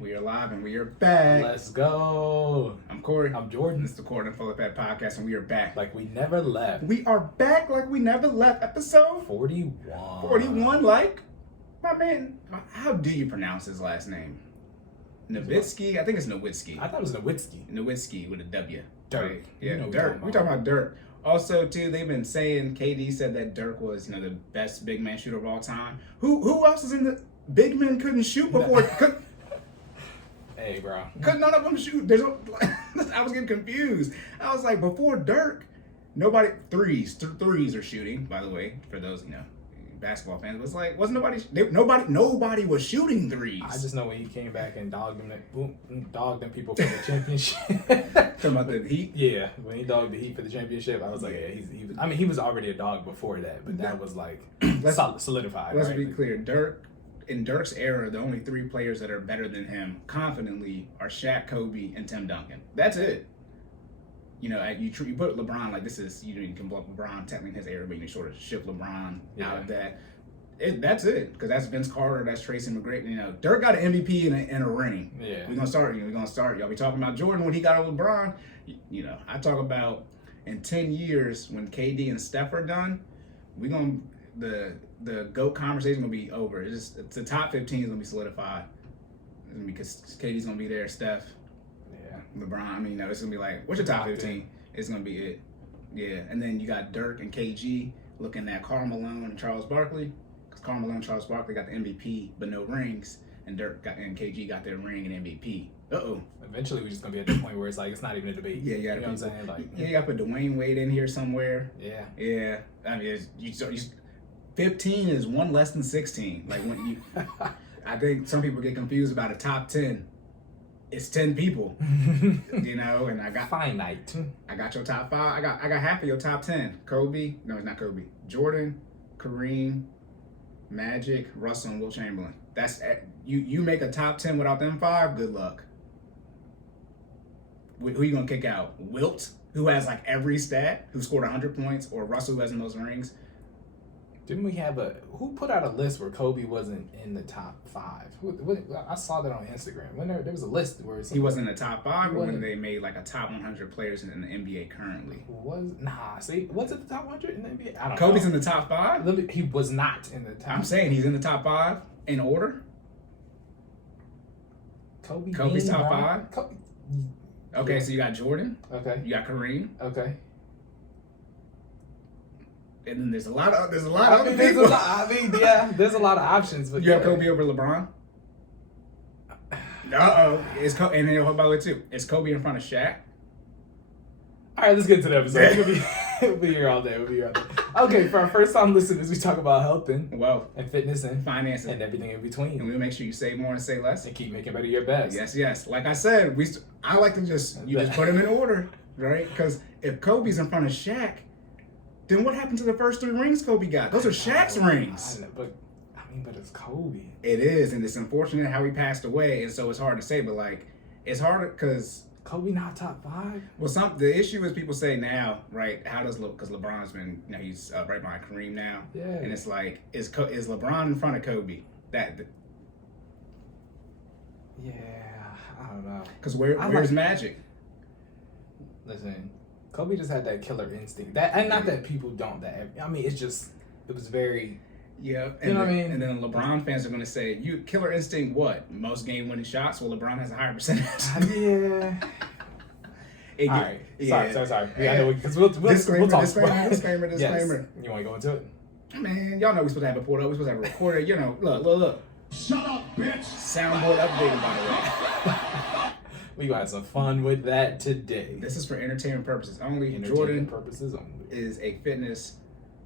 We are live and we are back. Let's go. I'm Cory. I'm Jordan. This is the Cory and FinallyFit podcast, and we are back. Like we never left. We are back like we never left. Episode 41. 41. Like, my man, how do you pronounce his last name? Nowitzki? I think it's Nowitzki. I thought it was Nowitzki. Nowitzki with a W. Dirk. Right? Yeah, You know Dirk. We're talking about Dirk. Also, too, they've been saying KD said that Dirk was, the best big man shooter of all time. Who else is in the big men couldn't shoot before? Hey, bro. Could none of them shoot? I was getting confused. I was like, before Dirk, nobody threes are shooting. By the way, for those basketball fans, it was like nobody was shooting threes. I just know when he came back and dogged them people for the championship. Talking about the Heat. Yeah, when he dogged the Heat for the championship, I was like, yeah, he was already a dog before that, but that was like solidified. Let's right? be clear, in Dirk's era, the only three players that are better than him confidently are Shaq, Kobe, and Tim Duncan. That's it. You put LeBron like this is, you can blow up LeBron technically in his era, but you sort of shift LeBron out of that. That's it, because that's Vince Carter, that's Tracy McGrady. Dirk got an MVP and a ring. Yeah, we're gonna start. Y'all be talking about Jordan when he got over LeBron. I talk about in 10 years when KD and Steph are done, the GOAT conversation gonna be over. It's the top 15 is gonna be solidified. It's gonna be because KD's gonna be there, Steph, LeBron. It's gonna be like, what's your top 15? It's gonna be it. Yeah, and then you got Dirk and KG looking at Karl Malone and Charles Barkley, because Karl Malone and Charles Barkley got the MVP but no rings, and Dirk and KG got their ring and MVP. Eventually, we're just gonna be at the point where it's like it's not even a debate. Yeah, you know what I'm saying? Like, you gotta put Dwayne Wade in here somewhere. Yeah. You 15 is one less than 16. Like I think some people get confused about a top 10. It's 10 people, and I got finite. I got your top 5. I got half of your top 10. Kobe, no, it's not Kobe. Jordan, Kareem, Magic, Russell, and Will Chamberlain. That's you make a top 10 without them 5. Good luck. Who you gonna kick out? Wilt, who has like every stat, who scored 100 points, or Russell, who has the most rings? Didn't we have who put out a list where Kobe wasn't in the top 5? I saw that on Instagram. When there was a list where he wasn't in the top 5, or when they made like a top 100 players in the NBA currently. Was it the top 100 in the NBA? I don't Kobe's know. in the top 5? He was not in the top. I'm saying he's in the top 5 in order. Kobe's top 5? Okay, yeah. So you got Jordan. Okay. You got Kareem. Okay. And then there's a lot of other people. There's a lot of options. But you have Kobe over LeBron. And then by the way too, is Kobe in front of Shaq? All right, let's get to the episode. We'll be here all day. Okay, for our first time listeners, we talk about health and fitness and finances and everything in between. And we'll make sure you save more and say less. And keep making better your best. Yes. Like I said, I like to just put them in order, right? Because if Kobe's in front of Shaq, then what happened to the first 3 rings Kobe got? Those are Shaq's rings. But it's Kobe. It is, and it's unfortunate how he passed away, and so it's hard to say. But it's harder because Kobe not top 5. Well, the issue is people say now, right? How does because LeBron's been he's right behind Kareem now, and it's like is LeBron in front of Kobe? Yeah, I don't know. Because where's Magic? Listen. Kobe just had that killer instinct. Not that people don't. It's just it was very. Yeah, you know what I mean. And then LeBron fans are going to say, "You killer instinct what? Most game-winning shots? Well, LeBron has a higher percentage." Yeah. All right. Yeah. Sorry. Yeah, because we'll talk. Disclaimer. Yes. You want to go into it? Man, y'all know we're supposed to have a port up. We're supposed to have a recorder. Look. Shut up, bitch. Soundboard updated, by the way. We gonna have some fun with that today. This is for entertainment purposes only. Jordan purposes only is a fitness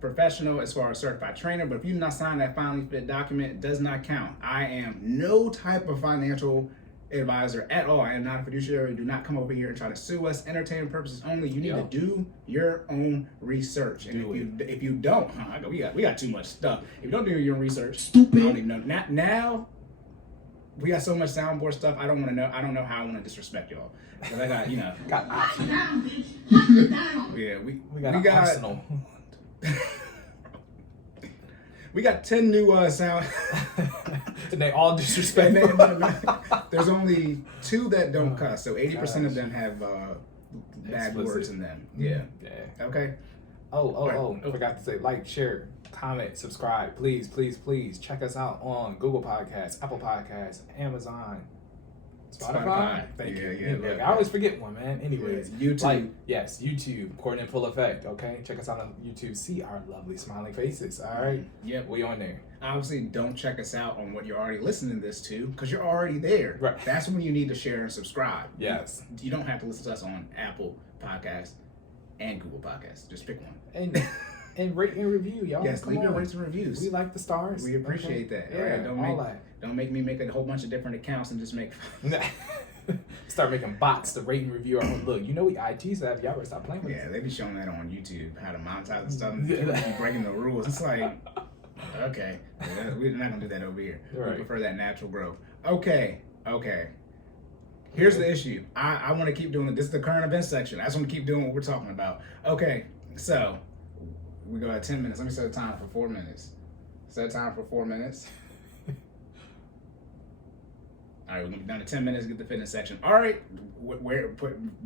professional as far as certified trainer, but if you do not sign that FinallyFit document, it does not count. I am no type of financial advisor at all. I am not a fiduciary. Do not come over here and try to sue us. Entertainment purposes only. You need to do your own research. And if you don't, we got too much stuff. If you don't do your own research, stupid. I don't even know. Now we got so much soundboard stuff. I don't know how I want to disrespect y'all. Because I got options. Yeah, we got an arsenal. We got 10 new sound. And they all disrespectful. There's only 2 that don't cuss, so 80% of them have bad Explicit. words in them. Yeah. Okay. Oh, forgot to say, like, share, comment, subscribe. Please, please, please check us out on Google Podcasts, Apple Podcasts, Amazon, Spotify. Thank you. Yeah, I always forget one, man. Anyways, YouTube. YouTube, Cory in Full Effect. Okay, check us out on YouTube. See our lovely smiling faces. All right. Yep. We on there. Obviously, don't check us out on what you're already listening to this to, because you're already there. Right. That's when you need to share and subscribe. Yes. You don't have to listen to us on Apple Podcasts and Google Podcasts. Just pick one. And rate and review, y'all. Yes, leave your rates and reviews. We like the stars. We appreciate that. Yeah, right? Don't make me make a whole bunch of different accounts and just make. Start making bots to rate and review our own. Look, you know we IGs have. Y'all better stop playing with us. Yeah, they be showing that on YouTube, how to monetize and stuff. And people be breaking the rules. It's like, okay, we're not gonna do that over here. Right. We prefer that natural growth. Okay. Here's the issue. I want to keep doing it. This is the current event section. I just want to keep doing what we're talking about. Okay, so we go at 10 minutes. Let me set a time for 4 minutes. Set a time for 4 minutes. All right, we're gonna be done in 10 minutes. Get the fitness section. All right,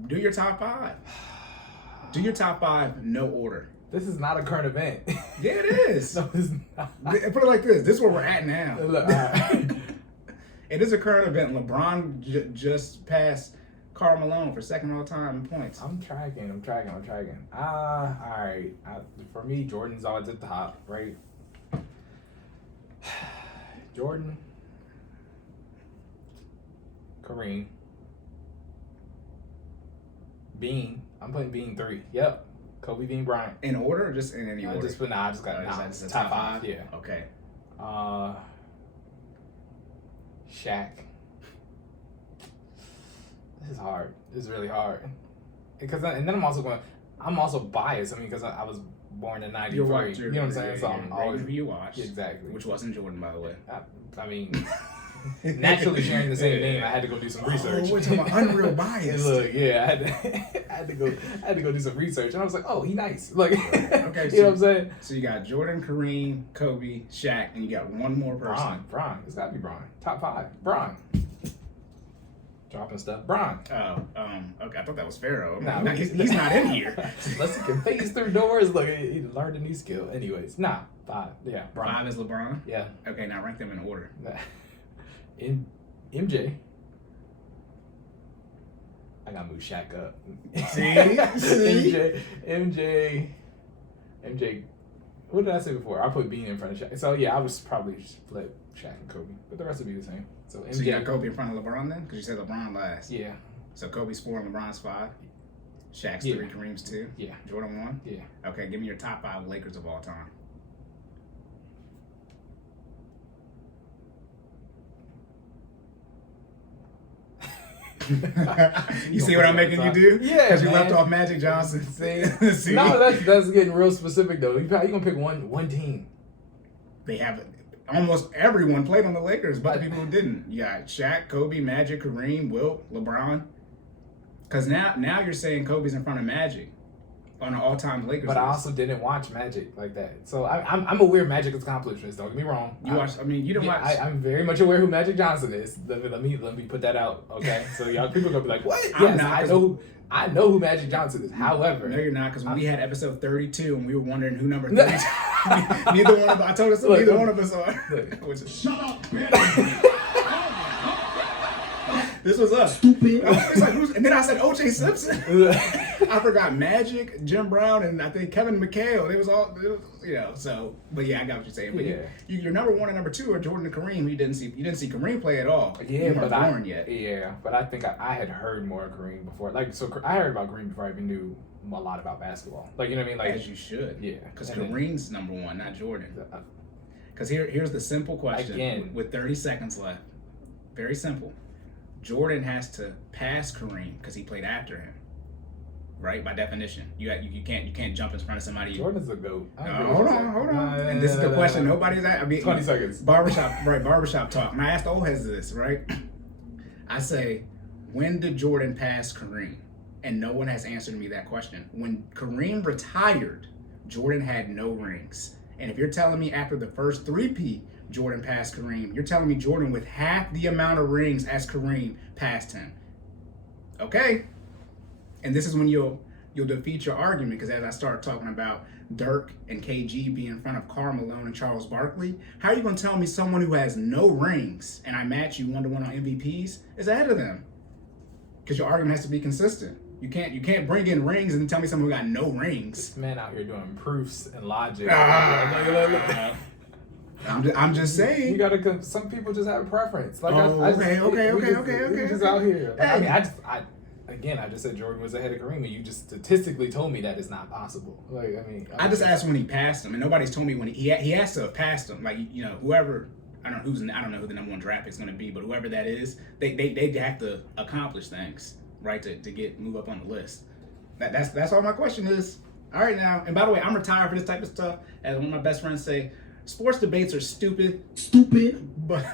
do your top 5. Do your top 5, no order. This is not a current event. Yeah, it is. No, it's not. Put it like this. This is where we're at now. Look, It is a current event. LeBron just passed Karl Malone for second all time in points. I'm tracking. All right. For me, Jordan's always at the top, right? Jordan, Kareem, Bean. I'm putting Bean 3. Yep. Kobe, Bean, Bryant. In order or just in any order? I just got just top 5. Yeah. Okay. Shaq. This is hard. This is really hard. And then I'm also biased. I mean, because I was born in '93. You know what I'm saying? So I'm always who you watched. Exactly. Which wasn't Jordan, by the way. I mean, naturally sharing the same name, I had to go do some research. Oh, we're talking about unreal bias. Look, yeah, I had to go do some research, and I was like, oh, he nice. Like, okay, you know what I'm saying? So you got Jordan, Kareem, Kobe, Shaq, and you got one more person. Bron. It's gotta be Bron. Top 5. Bron. Dropping stuff. Bron. Oh, okay. I thought that was Pharaoh. Nah, he's not in here. Unless he can phase through doors. Look, he learned a new skill. Anyways, 5. Yeah, Bron. 5 is LeBron? Yeah. Okay, now rank them in order. MJ. I gotta move Shaq up. See? MJ. What did I say before? I put Bean in front of Shaq. So yeah, I was probably flip Shaq and Kobe, but the rest would be the same. So MJ. So you got Kobe in front of LeBron then? Because you said LeBron last. Yeah. So Kobe's 4 and LeBron's 5. Shaq's 3, Kareem's 2. Yeah. Jordan 1. Yeah. Okay, give me your top 5 Lakers of all time. You see what I'm making you do? Yeah, because you left off Magic Johnson. See? No, that's getting real specific though. You gonna pick one team? They have almost everyone played on the Lakers, but the people who didn't. You got Shaq, Kobe, Magic, Kareem, Wilt, LeBron. Because now you're saying Kobe's in front of Magic on an all-time Lakers. But I also didn't watch Magic like that, so I'm aware of Magic's accomplishments. Don't get me wrong. You watch? I mean, you don't watch. I'm very much aware who Magic Johnson is. Let me put that out, okay? So y'all people are gonna be like, what? I'm yes, not, I know who Magic Johnson is. However, no, you're not, because when we had episode 32 and we were wondering who number 32. Neither one of us. I told us neither one of us are. Shut up, bitch. This was us. Stupid. It's like, and then I said O.J. Simpson. I forgot Magic, Jim Brown, and I think Kevin McHale. It was all, so. But yeah, I got what you're saying. But yeah, your number 1 and number 2 are Jordan and Kareem. You didn't see Kareem play at all. Yeah, you weren't born yet. Yeah, but I think I had heard more of Kareem before. Like, so I heard about Kareem before I even knew a lot about basketball. Like, you know what I mean? Like, as you should. Yeah. Because Kareem's number 1, not Jordan. Because here's the simple question. Again, with 30 seconds left. Very simple. Jordan has to pass Kareem because he played after him, right? By definition, you can't jump in front of somebody. Jordan's a GOAT. Hold on. And this is the question nobody's at. 20 seconds. Barbershop talk. And I asked Ohez this, right? I say, when did Jordan pass Kareem? And no one has answered me that question. When Kareem retired, Jordan had no rings. And if you're telling me after the first three-peat, Jordan passed Kareem. You're telling me Jordan with half the amount of rings as Kareem passed him. Okay. And this is when you'll defeat your argument, because as I start talking about Dirk and KG being in front of Karl Malone and Charles Barkley, how are you going to tell me someone who has no rings and I match you 1-to-1 on MVPs is ahead of them? Because your argument has to be consistent. You can't bring in rings and tell me someone who got no rings. This man out here doing proofs and logic. I'm just saying. You gotta. Some people just have a preference. Like okay. We just out here. Like, I mean, I just said Jordan was ahead of Kareem, and you just statistically told me that it's not possible. Like, I mean, I just asked when he passed him, and nobody's told me when he has to have passed him. Like, you know, whoever. I don't know who the number 1 draft pick is going to be, but whoever that is, they have to accomplish things, right, to move up on the list. That's all my question is. All right, now, and by the way, I'm retired for this type of stuff. As one of my best friends say, sports debates are stupid, but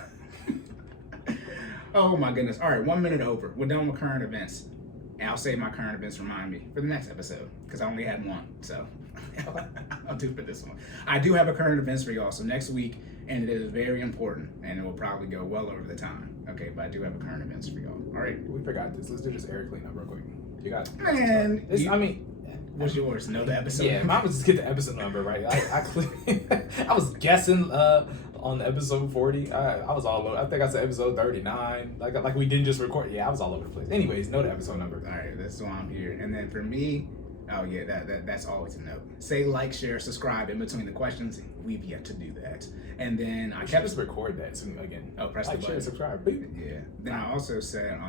oh my goodness. All right, 1 minute over. We're done with current events, and I'll save my current events remind me for the next episode because I only had one, so I'll do it for this one. I do have a current events for y'all, so next week. And it is very important, and it will probably go well over the time. Okay, but I do have a current events for y'all. All right. We forgot this. Let's do just Eric cleanup real quick. You got it. Man, what's yours? Know the episode? Yeah, mine was just get the episode number right. I was guessing on the episode 40. I was all over. I think I said episode 39. Like we didn't just record. Yeah, I was all over the place. Anyways, know the episode number. All right, that's why I'm here. And then for me. Oh yeah, that's always a note. Say like, share, subscribe in between the questions. We've yet to do that. And then I kept just record that again. Oh, press like, the button. Share, subscribe. Yeah. Then I also said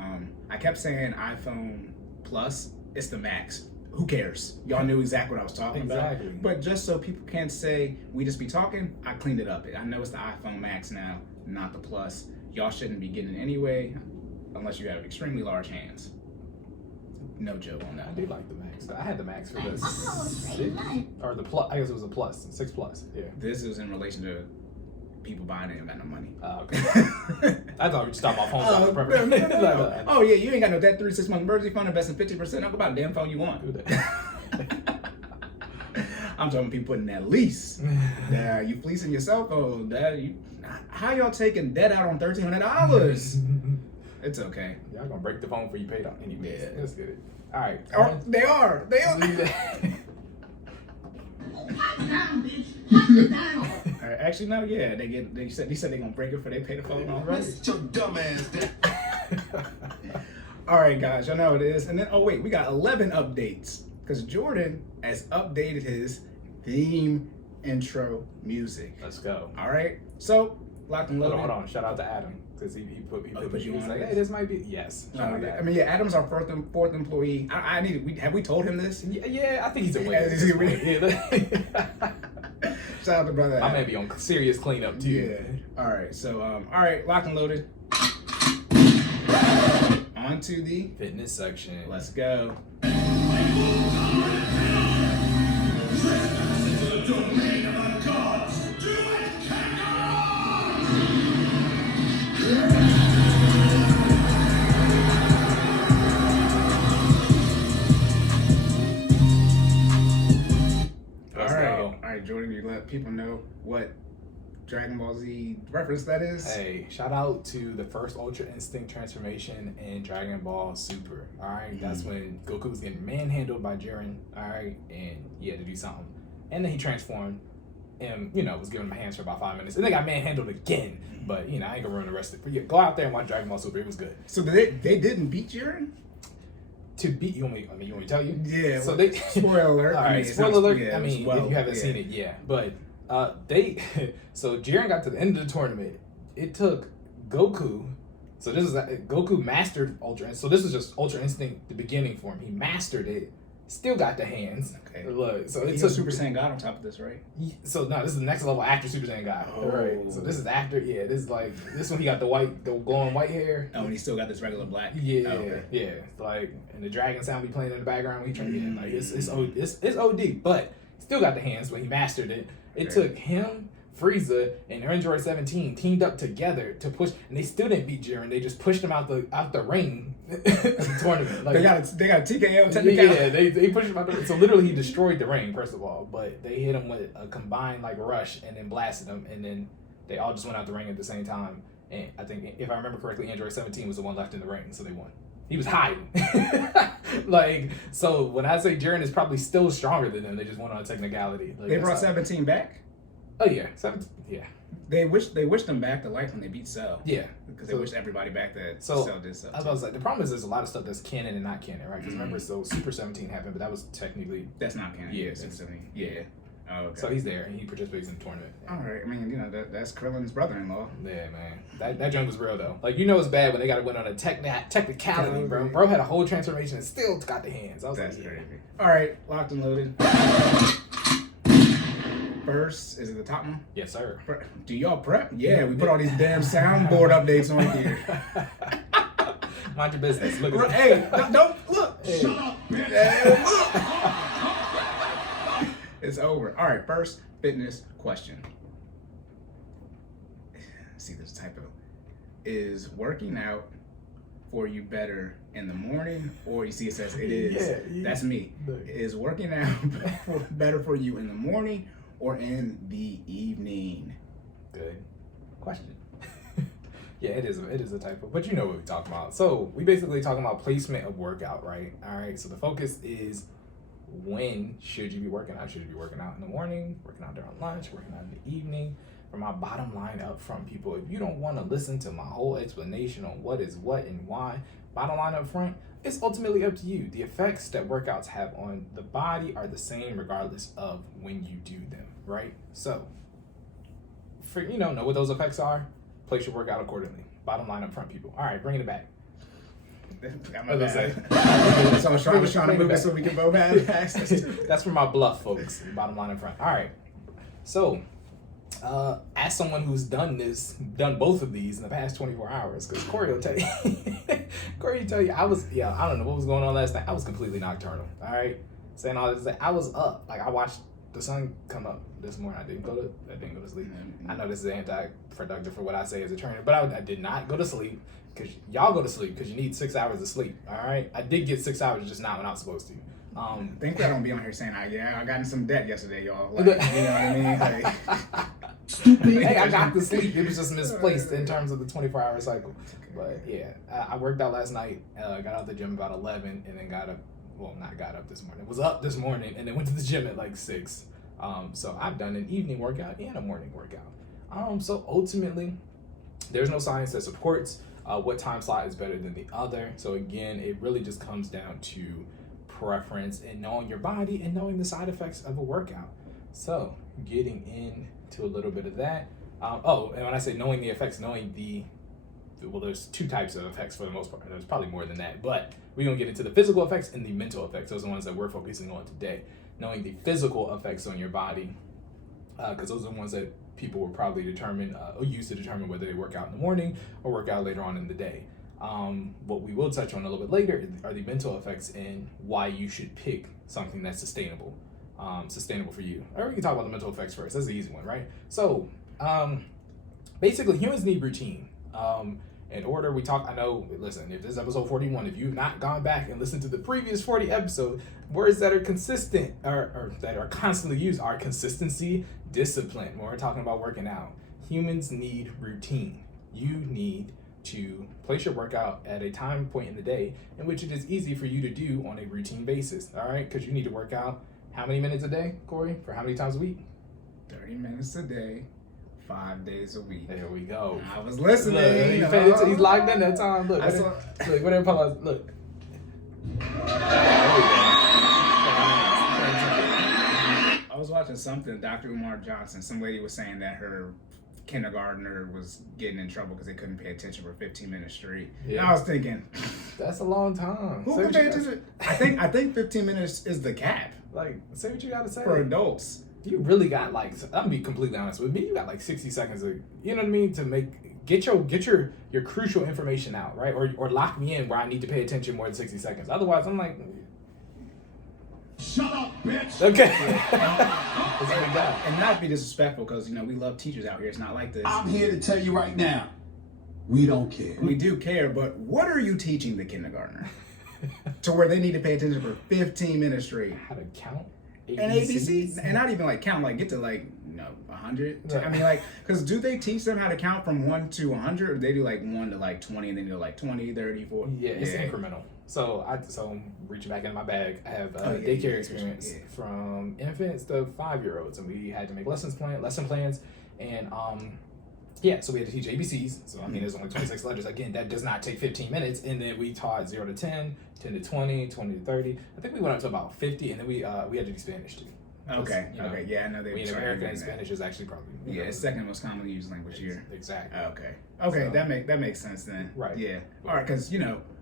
I kept saying iPhone Plus. It's the Max. Who cares? Y'all knew exactly what I was talking about. But just so people can't say we just be talking, I cleaned it up. I know it's the iPhone Max now, not the Plus. Y'all shouldn't be getting it anyway, unless you have extremely large hands. No joke on that. I do like the Max. I had the Max for this. Or the Plus. I guess it was a Plus. 6 Plus. Yeah. This is in relation to people buying it and got no money. Okay. I thought we'd stop my phone. No. Oh, yeah. You ain't got no debt. 3-6 month emergency fund, investing 50%. I'll go buy the damn phone you want. I'm talking people putting that lease. You fleecing your cell phone. How y'all taking debt out on $1,300? It's okay. Y'all gonna break the phone before you pay it off anyways. Yeah. That's good. All right. They are. Hot down, bitch. Hot down. All right, actually, no. Yeah, they said they gonna break it before they pay the phone off. Right? Your dumb ass. All right, guys. Y'all know what it is. And then, wait, we got 11 updates because Jordan has updated his theme intro music. Let's go. All right. So, locked and loaded. Hold on. Shout out to Adam. Because he put you was on like, this? hey, this might be yes. I mean, yeah, Adam's our fourth employee. Have we told him this? Yeah, I think he's aware. Shout out to brother. I may be on serious cleanup too. Yeah. All right. So all right, locked and loaded. On to the fitness section. Let's go. All right, Jordan, you let people know what Dragon Ball Z reference that is. Hey, shout out to the first Ultra Instinct transformation in Dragon Ball Super. All right, that's when Goku was getting manhandled by Jiren. All right, and he had to do something, and then he transformed, and was giving him hands for about 5 minutes, and they got manhandled again. But I ain't gonna ruin the rest of it. But yeah, go out there and watch Dragon Ball Super. It was good. So they didn't beat Jiren? To beat you want me to tell you? Yeah. So they spoiler alert. All right, spoiler alert. Yeah, if you haven't seen it, yeah. But so Jiren got to the end of the tournament. It took Goku. So this is Goku mastered Ultra Instinct. So this was just Ultra Instinct the beginning for him. He mastered it. Still got the hands. Okay. Look, so it's a Super Saiyan God on top of this, right? So no, this is the next level after Super Saiyan God. Oh. Right. So this is after. Yeah. This is like this one. He got the glowing white hair. Oh, and he still got this regular black. Yeah. Oh, okay. Yeah. Like, and the dragon sound be playing in the background. When he trying like it's OD, but still got the hands when he mastered it. It took him, Frieza, and Android 17 teamed up together to push, and they still didn't beat Jiren. They just pushed him out the ring of the tournament. Like, they got a TKO technical. Yeah, they pushed him out the ring. So literally, he destroyed the ring first of all. But they hit him with a combined rush, and then blasted him, and then They all just went out the ring at the same time. And I think, if I remember correctly, Android 17 was the one left in the ring, so they won. He was hiding. Like, so when I say Jiren is probably still stronger than them, they just went on a technicality. Like, They brought 17 back. Oh yeah, 17. Yeah. They wished them back to life when they beat Cell. Yeah. Because they wished everybody back that So Cell did stuff. I was about to say, the problem is there's a lot of stuff that's canon and not canon, right? Because remember, so Super 17 happened, but that was technically. That's not canon. Yeah, Super 17. Yeah. Oh, okay. So he's there and he participates in the tournament. All right. I mean, that's Krillin's brother-in-law. Yeah, man. That joke was real though. Like, it's bad when they got to win on a technicality, bro. Bro had a whole transformation and still got the hands. I was That's like, crazy. All right, locked and loaded. First, is it the top one? Yes, sir. Do y'all prep? Yeah, we put all these damn soundboard updates on here. Mind your business. Look at Hey, don't look. Hey. Shut up, bitch. Hey, look. It's over. All right, first fitness question. See this typo. Is working out for you better in the morning, or you see it says it is? Yeah. That's me. Look. Is working out better for you in the morning or in the evening? Good question. Yeah, it is a typo, but you know what we're talking about. So we basically talking about placement of workout, right? All right, so the focus is when should you be working out? Should you be working out in the morning, working out during lunch, working out in the evening? For my bottom line up front, people, if you don't want to listen to my whole explanation on what is what and why, bottom line up front, it's ultimately up to you. The effects that workouts have on the body are the same regardless of when you do them, right? So, for know what those effects are, place your workout accordingly. Bottom line up front, people. All right, bringing it back. I'm gonna say. So I was trying to move it so we can both have access to it. That's for my bluff folks. Bottom line up front. All right. So, as someone who's done both of these in the past 24 hours, because Cory will tell you, I don't know what was going on last night. I was completely nocturnal. All right, saying all this, I was up. Like, I watched the sun come up this morning. I didn't go to sleep. I know this is anti-productive for what I say as a trainer, but I did not go to sleep because y'all go to sleep because you need 6 hours of sleep. All right, I did get 6 hours, just not when I was supposed to. Thankfully, I don't be on here saying, I got in some debt yesterday, y'all. Like, you know what I mean? Like, hey, I got to sleep. It was just misplaced in terms of the 24-hour cycle. But yeah, I worked out last night. Got out the gym about 11, and then not got up this morning. Was up this morning, and then went to the gym at like 6. So I've done an evening workout and a morning workout. So ultimately, there's no science that supports what time slot is better than the other. So again, it really just comes down to preference and knowing your body and knowing the side effects of a workout. So getting into a little bit of that. And when I say knowing the effects, there's 2 types of effects for the most part. There's probably more than that, but we're going to get into the physical effects and the mental effects. Those are the ones that we're focusing on today. Knowing the physical effects on your body, because those are the ones that people will probably use to determine whether they work out in the morning or work out later on in the day. What we will touch on a little bit later are the mental effects and why you should pick something that's sustainable for you. Or we can talk about the mental effects first. That's the easy one, right? So, basically, humans need routine. In order listen, if this is episode 41, if you've not gone back and listened to the previous 40 episodes, words that are consistent or that are constantly used are consistency, discipline. When we're talking about working out, humans need routine. You need to place your workout at a time point in the day in which it is easy for you to do on a routine basis, all right? Because you need to work out how many minutes a day, Cory? For how many times a week? 30 minutes a day, 5 days a week. There we go. I was listening. Look, he's locked in that time. Look, whatever pause. Look. I was watching something, Dr. Umar Johnson, some lady was saying that her kindergartner was getting in trouble because they couldn't pay attention for 15 minutes straight. Yeah. And I was thinking, that's a long time. Who can pay attention? I think 15 minutes is the cap. Like, say what you gotta say. For adults. You really got I'm gonna be completely honest with me, you got like 60 seconds to, you know what I mean, to get your crucial information out, right? Or lock me in where I need to pay attention more than 60 seconds. Otherwise, I'm like, shut up, bitch. Okay. And not be disrespectful, because we love teachers out here. It's not like this. I'm here to tell you right now, we don't care. We do care, but what are you teaching the kindergartner to where they need to pay attention for 15 minutes straight? How to count? And ABCs, and not even like count, like get to like 100. Right. I mean, like, because do they teach them how to count from 1 to 100, or they do like 1 to like 20, and then you like 20, 30, 40? Yeah, it's incremental. So I'm reaching back in my bag. I have daycare experience from infants to 5-year-olds, and we had to make lesson plans, and so we had to teach ABCs. So I mean, there's only 26 letters. Again, that does not take 15 minutes. And then we taught 0 to 10, 10 to 20, 20 to 30. I think we went up to about 50, and then we had to do Spanish too. Okay. Yeah, I know they. American and Spanish is actually probably it's second most commonly used language here. Exactly. Okay, so, that makes sense then. Right. Yeah. All right, because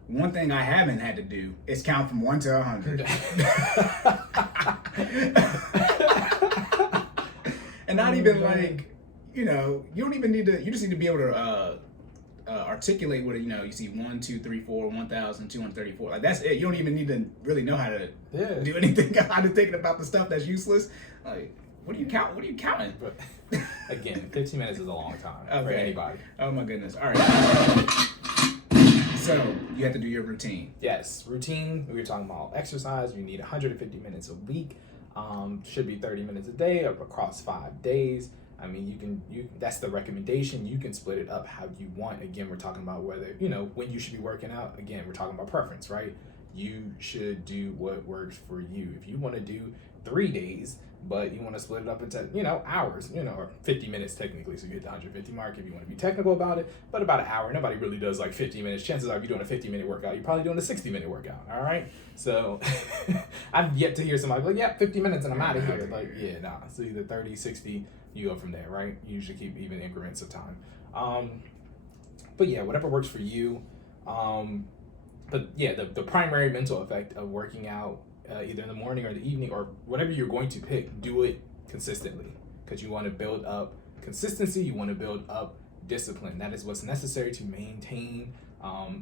one thing I haven't had to do is count from 1 to 100. And not even like, you don't even need to. You just need to be able to articulate what you see 1, 2, 3, 4, 1,234. Like that's it. You don't even need to really know how to do anything. How to thinking about the stuff that's useless. Like, what are you counting? But again, 15 minutes is a long time for anybody. Oh my goodness. All right. So you have to do your routine. Yes, routine. We were talking about exercise. You need 150 minutes a week. Should be 30 minutes a day across 5 days. I mean, that's the recommendation. You can split it up how you want. Again, we're talking about whether, when you should be working out. Again, we're talking about preference, right? You should do what works for you. If you want to do 3 days, but you want to split it up into, hours, or 50 minutes technically, so you hit the 150 mark if you want to be technical about it, but about an hour. Nobody really does like 50 minutes. Chances are if you're doing a 50-minute workout, you're probably doing a 60-minute workout, all right? So I've yet to hear somebody like, yeah, 50 minutes and I'm out of here. Like, yeah, nah, so either 30, 60, you go from there, right? You usually keep even increments of time. But yeah, whatever works for you. But yeah, the primary mental effect of working out either in the morning or the evening or whatever you're going to pick, do it consistently because you want to build up consistency. You want to build up discipline. That is what's necessary to maintain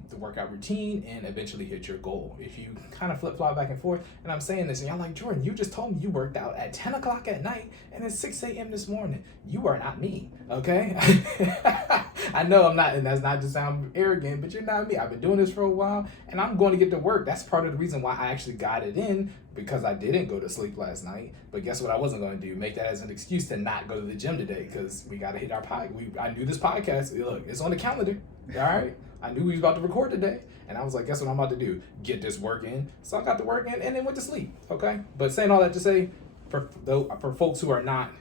the workout routine and eventually hit your goal. If you kind of flip-flop back and forth, and I'm saying this and y'all like, Jordan, you just told me you worked out at 10 o'clock at night and it's 6 a.m. this morning. You are not me, okay? I know I'm not, and that's not to sound arrogant, but you're not me. I've been doing this for a while and I'm going to get to work. That's part of the reason why I actually got it in, because I didn't go to sleep last night. But guess what I wasn't going to do? Make that as an excuse to not go to the gym today, because we got to hit our I knew this podcast, look, it's on the calendar, all right? I knew we was about to record today, and I was like, guess what I'm about to do? Get this work in. So I got the work in and then went to sleep, okay? But saying all that to say, for folks who are not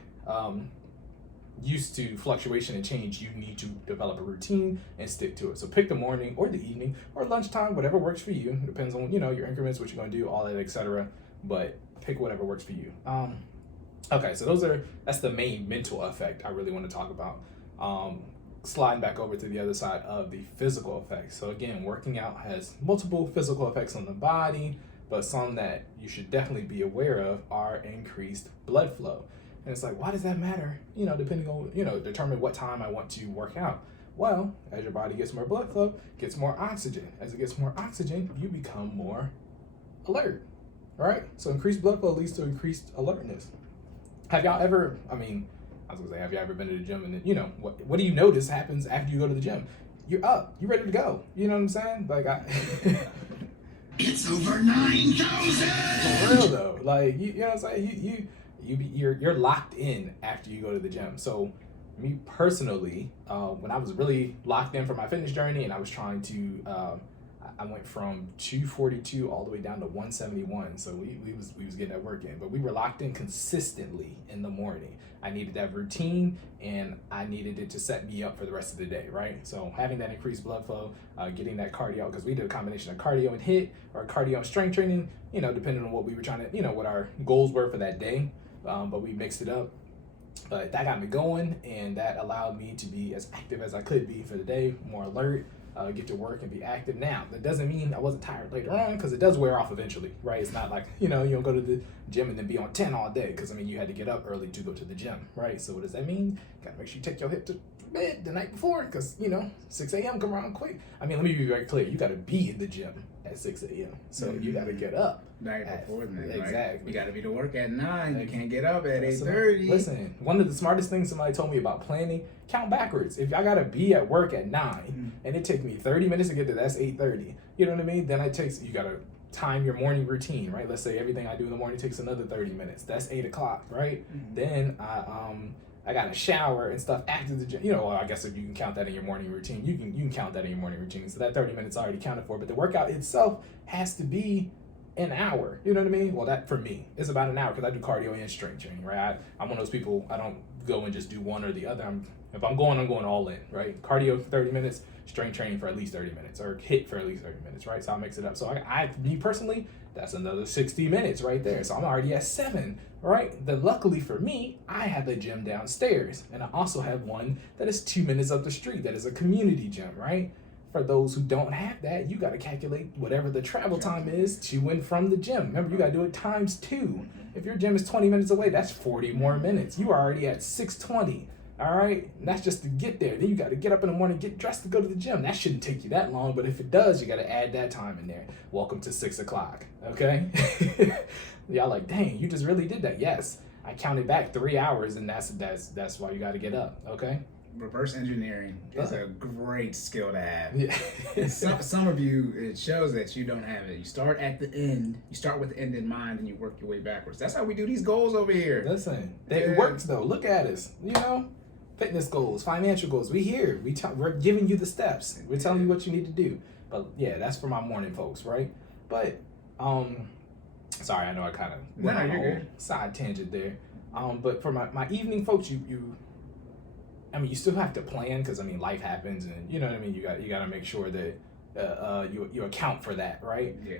used to fluctuation and change, you need to develop a routine and stick to it. So pick the morning or the evening or lunchtime, whatever works for you. It depends on, your increments, what you're going to do, all that, etc. But pick whatever works for you. Okay, so that's the main mental effect I really want to talk about. Sliding back over to the other side of the physical effects. So again, working out has multiple physical effects on the body, but some that you should definitely be aware of are increased blood flow. And it's like, why does that matter? Depending on, determine what time I want to work out. Well, as your body gets more blood flow, gets more oxygen. As it gets more oxygen, you become more alert, right? So increased blood flow leads to increased alertness. Have y'all ever, have you ever been to the gym and then, what do you notice happens after you go to the gym? You're up, you're ready to go. You know what I'm saying? Like, it's over 9,000! For real though, like, you know what I'm saying? You're locked in after you go to the gym. So me personally, when I was really locked in for my fitness journey and I was trying to, I went from 242 all the way down to 171. So we was getting that work in, but we were locked in consistently in the morning. I needed that routine and I needed it to set me up for the rest of the day, right? So having that increased blood flow, getting that cardio, because we did a combination of cardio and HIIT or cardio and strength training, depending on what we were trying to, what our goals were for that day. But we mixed it up. But that got me going and that allowed me to be as active as I could be for the day, more alert, get to work and be active. Now, that doesn't mean I wasn't tired later on, because it does wear off eventually, right? It's not like, you don't go to the gym and then be on 10 all day, because, you had to get up early to go to the gym, right? So what does that mean? You got to make sure you take your hip to bed the night before, because, 6 a.m. come around quick. Let me be very clear. You got to be in the gym at 6 a.m. So you got to get up. Night before then, exactly. Right? You got to be to work at 9. You can't get up at 8:30. Listen, one of the smartest things somebody told me about planning, count backwards. If I got to be at work at 9 and it takes me 30 minutes to get there, that's 8:30. You know what I mean? Then it takes, you got to time your morning routine, right? Let's say everything I do in the morning takes another 30 minutes. That's 8 o'clock, right? Then I got to shower and stuff after the gym. Well, I guess if you can count that in your morning routine, you can count that in your morning routine. So that 30 minutes already counted for. But the workout itself has to be an hour. You know what I mean? Well, that for me is about an hour because I do cardio and strength training, right? I'm one of those people. I don't go and just do one or the other. If I'm going all in, right? Cardio for 30 minutes, strength training for at least 30 minutes, or HIIT for at least 30 minutes, right? So I'll mix it up. So me personally, that's another 60 minutes right there. So I'm already at 7, right? Then luckily for me, I have a gym downstairs, and I also have one that is 2 minutes up the street. That is a community gym, right? For those who don't have that, you got to calculate whatever the travel time is to and from the gym. Remember, you got to do it times 2. If your gym is 20 minutes away, that's 40 more minutes. You are already at 620. All right, and that's just to get there. Then you got to get up in the morning, get dressed to go to the gym. That shouldn't take you that long, but if it does, you got to add that time in there. Welcome to 6 o'clock, okay? Y'all like, dang, you just really did that. Yes, I counted back 3 hours, and that's why you got to get up, okay? Reverse engineering is a great skill to have. Yeah. some of you, it shows that you don't have it. You start at the end. You start with the end in mind, and you work your way backwards. That's how we do these goals over here. Listen, it works though. Look at us, fitness goals, financial goals. We're giving you the steps. We're telling you what you need to do. But yeah, that's for my morning folks, right? But sorry, I know I kind of went on a whole side tangent there. But for my evening folks, you still have to plan because life happens, and you know what I mean. You got to make sure that you account for that, right? Yeah.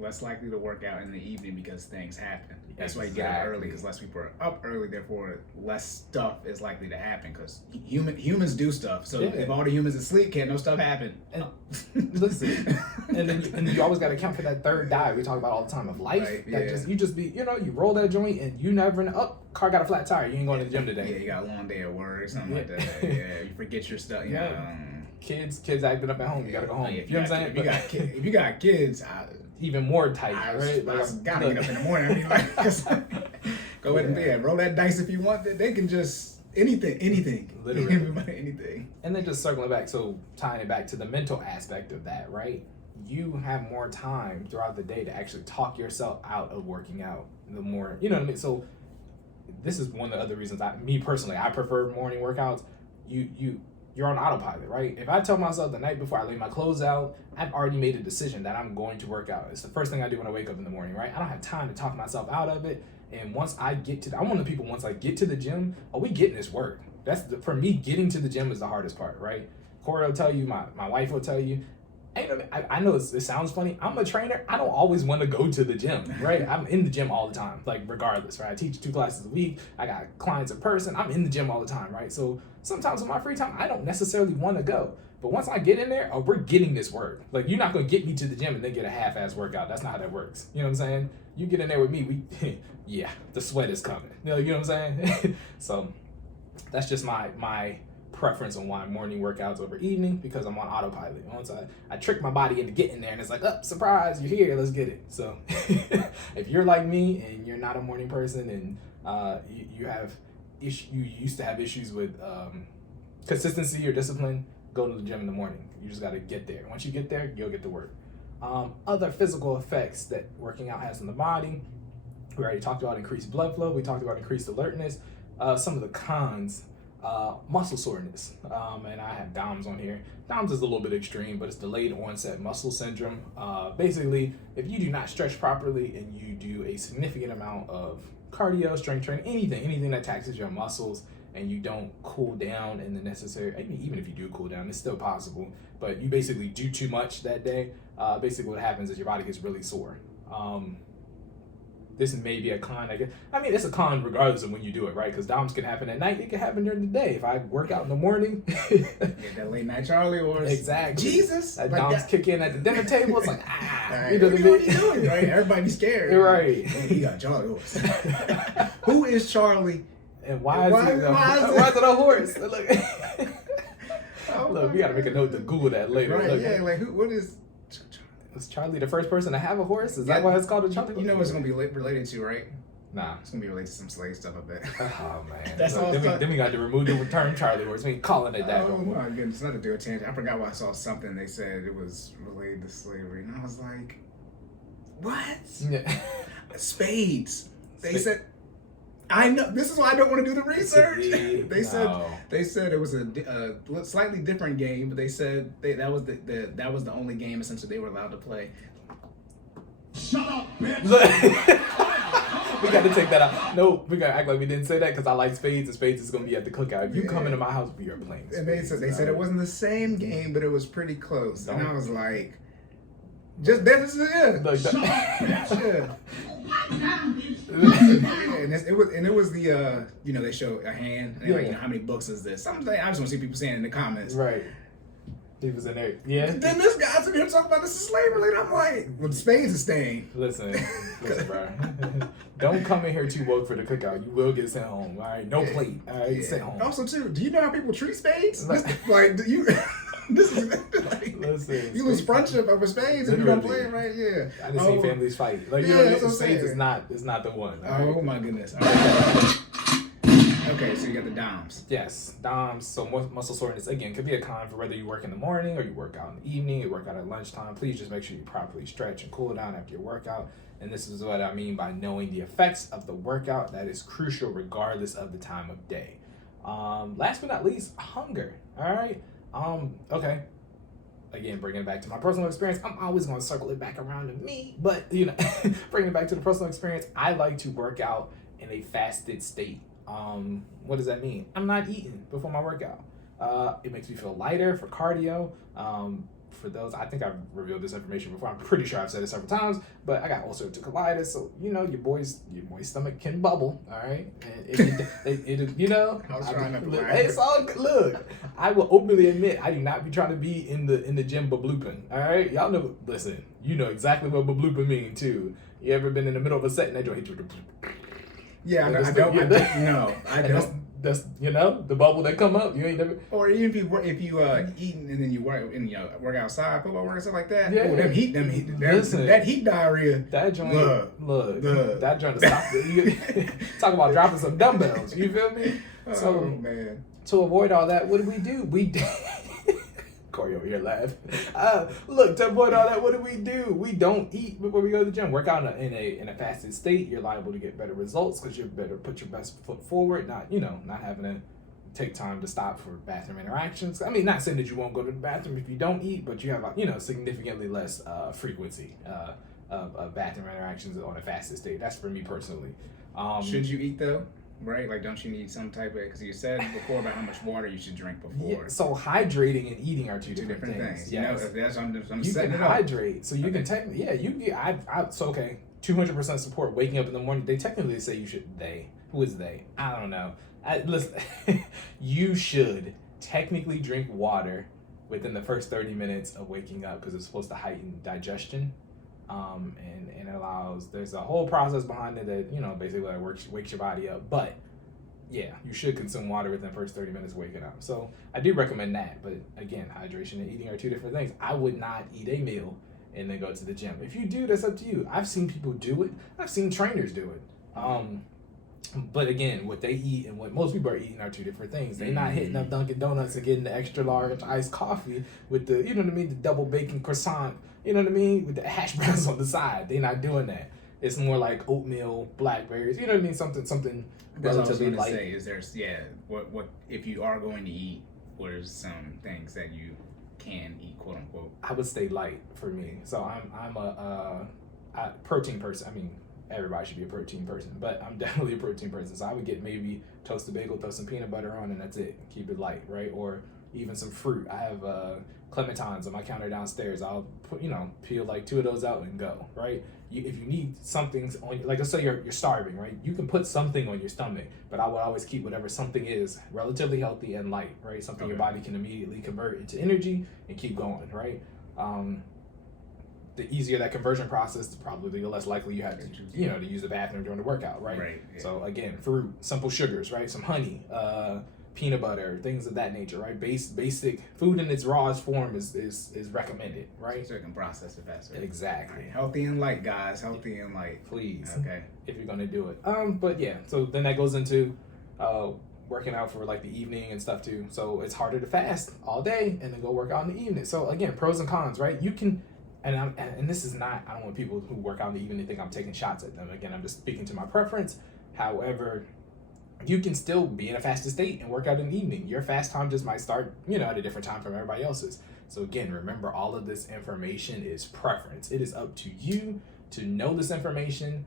Less likely to work out in the evening because things happen. That's why you get up early, because less people are up early. Therefore, less stuff is likely to happen because humans do stuff. So if all the humans asleep, can't no stuff happen. And listen, and then you always got to account for that third die we talk about all the time of life. Right, that you roll that joint and you never know. Car got a flat tire. You ain't going to the gym today. Yeah, you got a long day at work, something like that. Yeah, you forget your stuff. Kids acting up at home. You gotta go home. If you know what I'm saying? If you got kids, even more tight, right? I gotta get up in the morning. Go ahead and roll that dice if you want. They can just anything, literally, everybody, anything. And then just circling back, so tying it back to the mental aspect of that, right? You have more time throughout the day to actually talk yourself out of working out. The more, you know what I mean. So this is one of the other reasons me personally, I prefer morning workouts. You're on autopilot, right? If I tell myself the night before I lay my clothes out, I've already made a decision that I'm going to work out. It's the first thing I do when I wake up in the morning, right? I don't have time to talk myself out of it. And once I get to, I'm one of the people, once I get to the gym, we getting this work. For me, getting to the gym is the hardest part, right? Cory will tell you, my wife will tell you, I know it sounds funny. I'm a trainer. I don't always want to go to the gym, right? I'm in the gym all the time, like regardless, right? I teach 2 classes a week. I got clients in person. I'm in the gym all the time, right? So sometimes in my free time, I don't necessarily want to go. But once I get in there, we're getting this work. Like, you're not going to get me to the gym and then get a half-ass workout. That's not how that works. You know what I'm saying? You get in there with me, the sweat is coming. You know what I'm saying? So that's just my preference on why morning workouts over evening, because I'm on autopilot. Once I trick my body into getting there, and it's like, surprise, you're here, let's get it. So if you're like me and you're not a morning person, and you used to have issues with consistency or discipline, go to the gym in the morning. You just got to get there. Once you get there, you'll get to work. Other physical effects that working out has on the body, we already talked about increased blood flow. We talked about increased alertness. Some of the cons, muscle soreness, and I have DOMS on here. DOMS is a little bit extreme, but it's delayed onset muscle syndrome. Basically, if you do not stretch properly and you do a significant amount of cardio, strength training, anything that taxes your muscles, and you don't cool down in the necessary, even if you do cool down, it's still possible, but you basically do too much that day, basically what happens is your body gets really sore. This may be a con, I guess. It's a con regardless of when you do it, right? Because DOMS can happen at night, it can happen during the day. If I work out in the morning. Get that late night Charlie horse. Exactly. Jesus. That DOMS kick in at the dinner table, it's like, right. What are you doing? Right? Everybody be scared. Right. He got Charlie horse. Who is Charlie? And why is it a horse? Look, we gotta make a note to Google that later. Right, look, what is... Was Charlie the first person to have a horse? Is that why it's called a Charlie? You know what it's going to be related to, right? Nah. It's going to be related to some slave stuff, I bet. Oh, man. That's all. Then we got to remove the term Charlie horse. We ain't calling it that. Oh, my goodness. It's not to do a tangent. I forgot why I saw something. They said it was related to slavery. And I was like, What? Yeah. Spades. They said. I know. This is why I don't want to do the research. They said it was a slightly different game, but they said that was the only game essentially they were allowed to play. Shut up, bitch. We got to take that out. No, we got to act like we didn't say that because I like spades, and spades is going to be at the cookout. If you come into my house, we are playing spades. And they said it wasn't the same game, but it was pretty close. And I was like, just this is it. Like Shut up, bitch. Yeah. And it was the they show a hand and they're like, how many books is this? Something I just want to see people saying in the comments. Right. He was in there. Yeah. And then this guy's in here talking about this is slavery, and I'm like, well, spades is staying. Listen, bro. Don't come in here too woke for the cookout. You will get sent home. All right, no plate. All right, sent home. Also, too, do you know how people treat spades? Do you? This is like, listen, you lose friendship over spades if you don't play it right. Yeah. I just see families fight. Like spades is not the one. Oh my goodness. Okay, so you got the DOMs. Yes, DOMs. So muscle soreness, again, could be a con for whether you work in the morning or you work out in the evening, you work out at lunchtime. Please just make sure you properly stretch and cool down after your workout. And this is what I mean by knowing the effects of the workout. That is crucial regardless of the time of day. Last but not least, hunger. All right. Okay. Again, bringing it back to my personal experience, I'm always going to circle it back around to me. But, bringing it back to the personal experience, I like to work out in a fasted state. What does that mean? I'm not eating before my workout. It makes me feel lighter for cardio. For those, I think I've revealed this information before. I'm pretty sure I've said it several times, but I got ulcerative colitis, so your boy's stomach can bubble. All right, and I was trying to laugh. It's all good. Look, I will openly admit I do not be trying to be in the gym bablooping. All right, y'all know. Listen, you know exactly what bablooping means too. You ever been in the middle of a set and they hit you with the Yeah, I don't. That's the bubble that come up. You ain't never. Or even if you eating and then you work outside, football work and stuff like that. Yeah. Oh, them heat Listen, that heat diarrhea. That joint, look, that joint to stop. Talk about dropping some dumbbells. You feel me? Oh man. To avoid all that, what do? We Cory over here laughing. Look, to avoid all that, what do? We don't eat before we go to the gym. Work out in a fasted state. You're liable to get better results because you're better put your best foot forward. Not having to take time to stop for bathroom interactions. I mean, not saying that you won't go to the bathroom if you don't eat, but you have significantly less frequency of bathroom interactions on a fasted state. That's for me personally. Should you eat though? Right, like don't you need some type of? Because you said before about how much water you should drink before. Yeah, so hydrating and eating are two different things. Yes. That's I'm you setting can it up. hydrate, so you can technically you get. So okay, 200% support. Waking up in the morning, they technically say you should. Who is they? I don't know. Listen, you should technically drink water within the first 30 minutes of waking up because it's supposed to heighten digestion. And it allows, there's a whole process behind it that, basically that wakes your body up. But yeah, you should consume water within the first 30 minutes of waking up. So I do recommend that. But again, hydration and eating are two different things. I would not eat a meal and then go to the gym. If you do, that's up to you. I've seen people do it. I've seen trainers do it. But again, what they eat and what most people are eating are two different things. They're not hitting up Dunkin' Donuts and getting the extra large iced coffee with the, the double bacon croissant, with the hash browns on the side. They're not doing that. It's more like oatmeal, blackberries, something relatively light. Say is there's what if you are going to eat, what are some things that you can eat, quote unquote? I would stay light for me. So I'm a protein person. I mean, everybody should be a protein person, but I'm definitely a protein person. So I would get maybe toasted bagel, throw some peanut butter on, and that's it. Keep it light, right? Or even some fruit. I have clementines on my counter downstairs. I'll put, peel like 2 of those out and go, right? If you need something on, like let's say you're starving, right? You can put something on your stomach, but I would always keep whatever something is relatively healthy and light, right? Something your body can immediately convert into energy and keep going, right? The easier that conversion process, probably the less likely you have to, to use the bathroom during the workout, right? Right. Yeah. So again, fruit, simple sugars, right? Some honey, peanut butter, things of that nature, right? Basic food in its rawest form is recommended, right? So you can process it faster. Exactly. Right. Healthy and light, guys. Healthy and light. Please. Okay. If you're gonna do it. But yeah. So then that goes into working out for like the evening and stuff too. So it's harder to fast all day and then go work out in the evening. So again, pros and cons, right? You can and this is not, I don't want people who work out in the evening to think I'm taking shots at them. Again, I'm just speaking to my preference. However, you can still be in a fasted state and work out in the evening. Your fast time just might start, at a different time from everybody else's. So again, remember, all of this information is preference. It is up to you to know this information,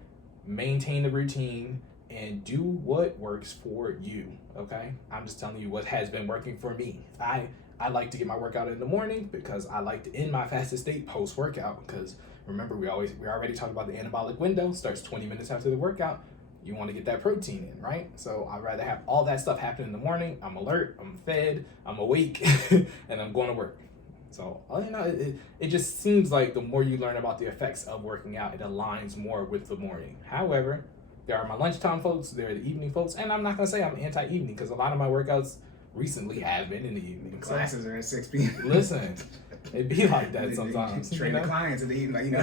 maintain the routine, and do what works for you, okay? I'm just telling you what has been working for me. I like to get my workout in the morning because I like to end my fasted state post-workout, because remember, we already talked about the anabolic window, starts 20 minutes after the workout. You want to get that protein in, right? So I'd rather have all that stuff happen in the morning. I'm alert, I'm fed, I'm awake, and I'm going to work. So, it just seems like the more you learn about the effects of working out, it aligns more with the morning. However, there are my lunchtime folks, there are the evening folks, and I'm not going to say I'm anti-evening, because a lot of my workouts recently have been in the evening. Classes are at 6 p.m. Listen, it be like that sometimes. Train the clients in the evening,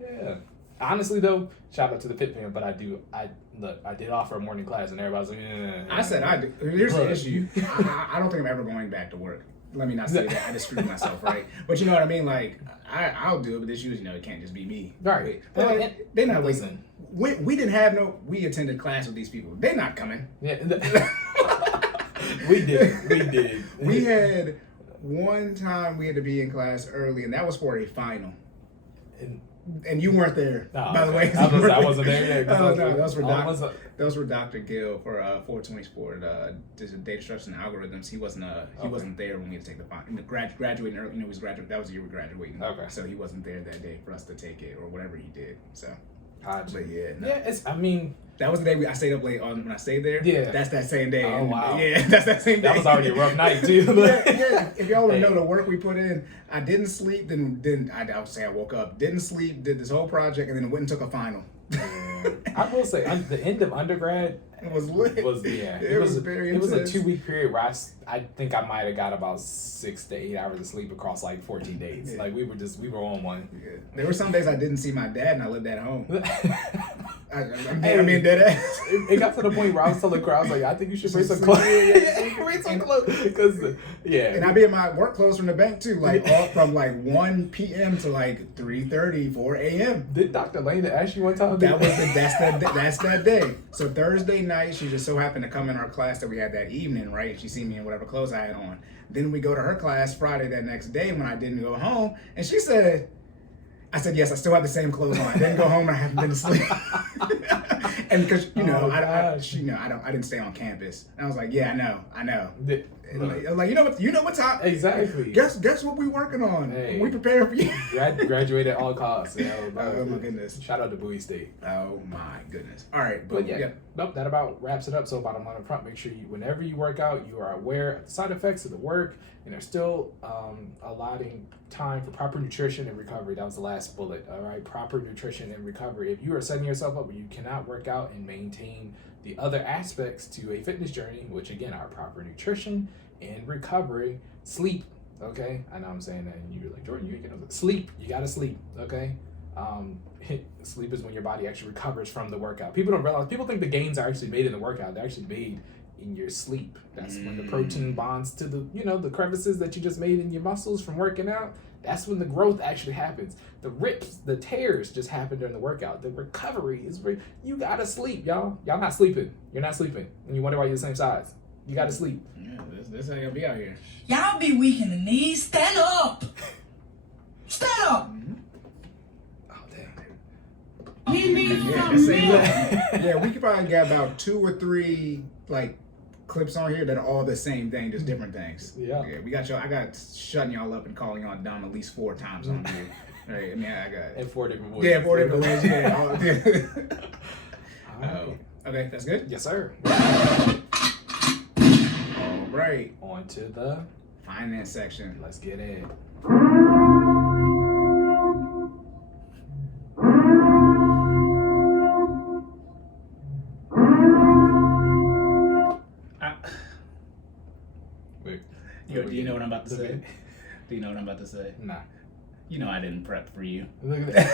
Yeah. Honestly, though, shout out to the Fit Fam, but I did offer a morning class, and everybody's like, I said I do. Here's the issue. I don't think I'm ever going back to work. Let me not say that. I just screwed myself, right? But you know what I mean? Like, I'll do it, but this usually, it can't just be me. Right. They're not listening. We didn't have we attended class with these people. They're not coming. Yeah. We did. We had one time we had to be in class early, and that was for a final. And you weren't there, by the way. I wasn't there. No, that was for Dr. Gill for 420 Sport, data structures and algorithms. He wasn't there when we had to take the final. Graduating early, he was graduating. That was the year we graduating. Okay. So he wasn't there that day for us to take it or whatever he did. So. Gotcha. But yeah, no. Yeah, that was the day I stayed up late on when I stayed there. Yeah. That's that same day. Oh, wow. Yeah, that's that same day. That was already a rough night, too. yeah. If y'all would know the work we put in, I didn't sleep, then I would say I woke up, didn't sleep, did this whole project, and then went and took a final. I will say, the end of undergrad was lit. It was very intense. It was a 2-week period where I think I might have got about 6 to 8 hours of sleep across like 14 days. Yeah. Like we were on one. Yeah. There were some days I didn't see my dad and I lived at home. I mean, dead ass. It got to the point where I was telling the crowd, I was like, I think you should bring some clothes. Bring some clothes. Because, And I'd be in my work clothes from the bank too, like all from like 1 p.m. to like 3:30, 4 a.m. Did Dr. Lane ask you one time? That's that day. So Thursday night, she just so happened to come in our class that we had that evening, right? She see me in whatever clothes I had on. Then we go to her class Friday that next day when I didn't go home, and she said, I said, yes, I still have the same clothes on. I didn't go home and I haven't been asleep. And because, I didn't stay on campus. And I was like, yeah, I know. Like, you know what's hot? Exactly. Guess what we working on? Hey. We preparing for you. Graduate at all costs. Oh my goodness. Shout out to Bowie State. Oh my goodness. All right. But nope, that about wraps it up. So bottom line up front, make sure whenever you work out, you are aware of the side effects of the work, and they're still allotting time for proper nutrition and recovery. That was the last bullet. All right, proper nutrition and recovery. If you are setting yourself up where you cannot work out and maintain the other aspects to a fitness journey, which again are proper nutrition and recovery, sleep. Okay, I know I'm saying that, and you're like, Jordan, you ain't gonna sleep. You gotta sleep. Okay. Sleep is when your body actually recovers from the workout. People don't realize. People think the gains are actually made in the workout. They're actually made in your sleep. That's when the protein bonds to the crevices that you just made in your muscles from working out. That's when the growth actually happens. The rips, the tears just happen during the workout. The recovery is where you gotta sleep, y'all. Y'all not sleeping. You're not sleeping, and you wonder why you're the same size. You gotta sleep. Yeah, this how y'all be out here. Y'all be weak in the knees. Stand up. Stand up. He needs some milk. Yeah, we could probably get about 2 or 3 like clips on here that are all the same thing, just different things. Yeah. We got y'all. I got shutting y'all up and calling y'all down at least 4 times on here. Right? I mean, I got in 4 different ways. Yeah, 4 different ways. Yeah. Right. Okay, that's good. Yes, sir. All right. On to the finance section. Let's get it. Do you know what I'm about to say? Do you know what I'm about to say? Nah. You know I didn't prep for you. Look at that.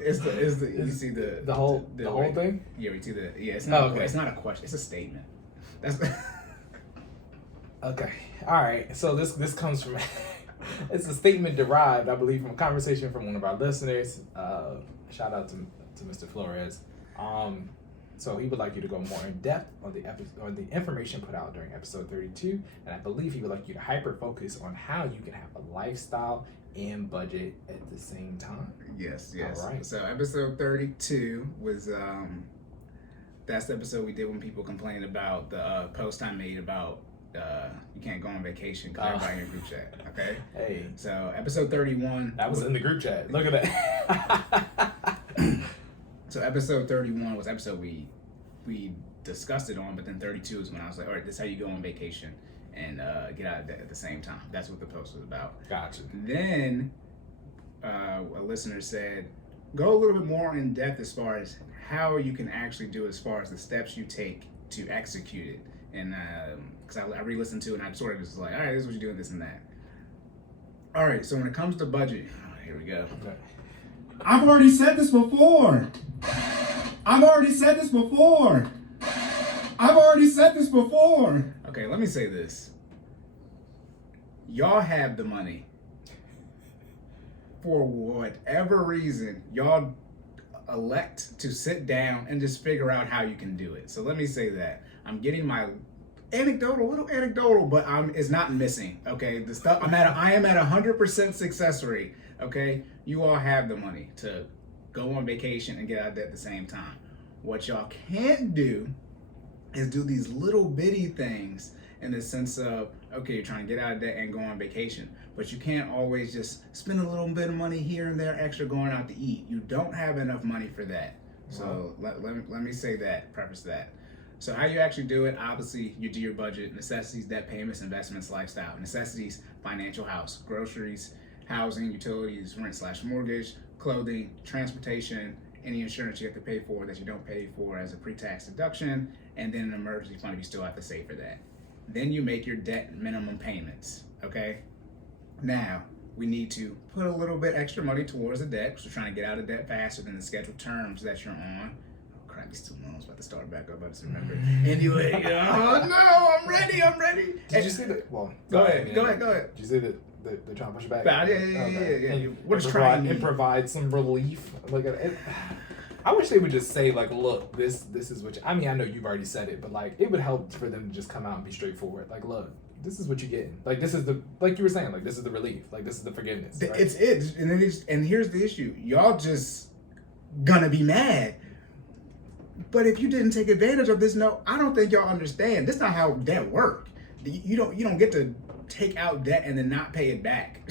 You see the whole thing? Yeah, we see the it's not it's not a question, it's a statement. That's okay. All right. So this comes from It's a statement derived, I believe, from a conversation from one of our listeners. Shout out to Mr. Flores. So he would like you to go more in depth on the information put out during episode 32, and I believe he would like you to hyper focus on how you can have a lifestyle and budget at the same time. Yes. All right. So episode 32 was that's the episode we did when people complained about the post I made about you can't go on vacation because everybody in your group chat. Okay. Hey. So episode 31. That was in the group chat. Look at that. So episode 31 was episode we discussed it on, but then 32 is when I was like, all right, this is how you go on vacation and get out of debt at the same time. That's what the post was about. Gotcha. Then a listener said, go a little bit more in depth as far as how you can actually do it, as far as the steps you take to execute it. And because I re-listened to it and I sort of was like, all right, this is what you do, this and that. All right, so when it comes to budget, here we go. Okay. I've already said this before. Okay, let me say this. Y'all have the money. For whatever reason, y'all elect to sit down and just figure out how you can do it. So let me say that. I'm getting my little anecdotal, but it's not missing. Okay, the stuff I am at 100% success rate. Okay, you all have the money to go on vacation and get out of debt at the same time. What y'all can't do is do these little bitty things in the sense of, okay, you're trying to get out of debt and go on vacation, but you can't always just spend a little bit of money here and there extra going out to eat. You don't have enough money for that. So let me say that, preface that. So how you actually do it, obviously you do your budget, necessities, debt payments, investments, lifestyle. Necessities, financial house, groceries, housing, utilities, rent/mortgage, clothing, transportation, any insurance you have to pay for that you don't pay for as a pre-tax deduction, and then an emergency fund if you still have to save for that. Then you make your debt minimum payments, okay? Now, we need to put a little bit extra money towards the debt because we're trying to get out of debt faster than the scheduled terms that you're on. Oh crap, these 2 months about to start back up, I just remember. Anyway, oh no, I'm ready. Did you see the, well, Go ahead. Did you see the they're trying to push it back? Yeah. What is trying trying to provide some relief? Like, I wish they would just say, like, look, this is what I mean, I know you've already said it, but like it would help for them to just come out and be straightforward. Like, look, this is what you're getting. Like, this is like you were saying, like, this is the relief. Like, this is the forgiveness. Right? It's it. And here's the issue. Y'all just gonna be mad. But if you didn't take advantage of this, no, I don't think y'all understand. This is not how debt works. You don't get to take out debt and then not pay it back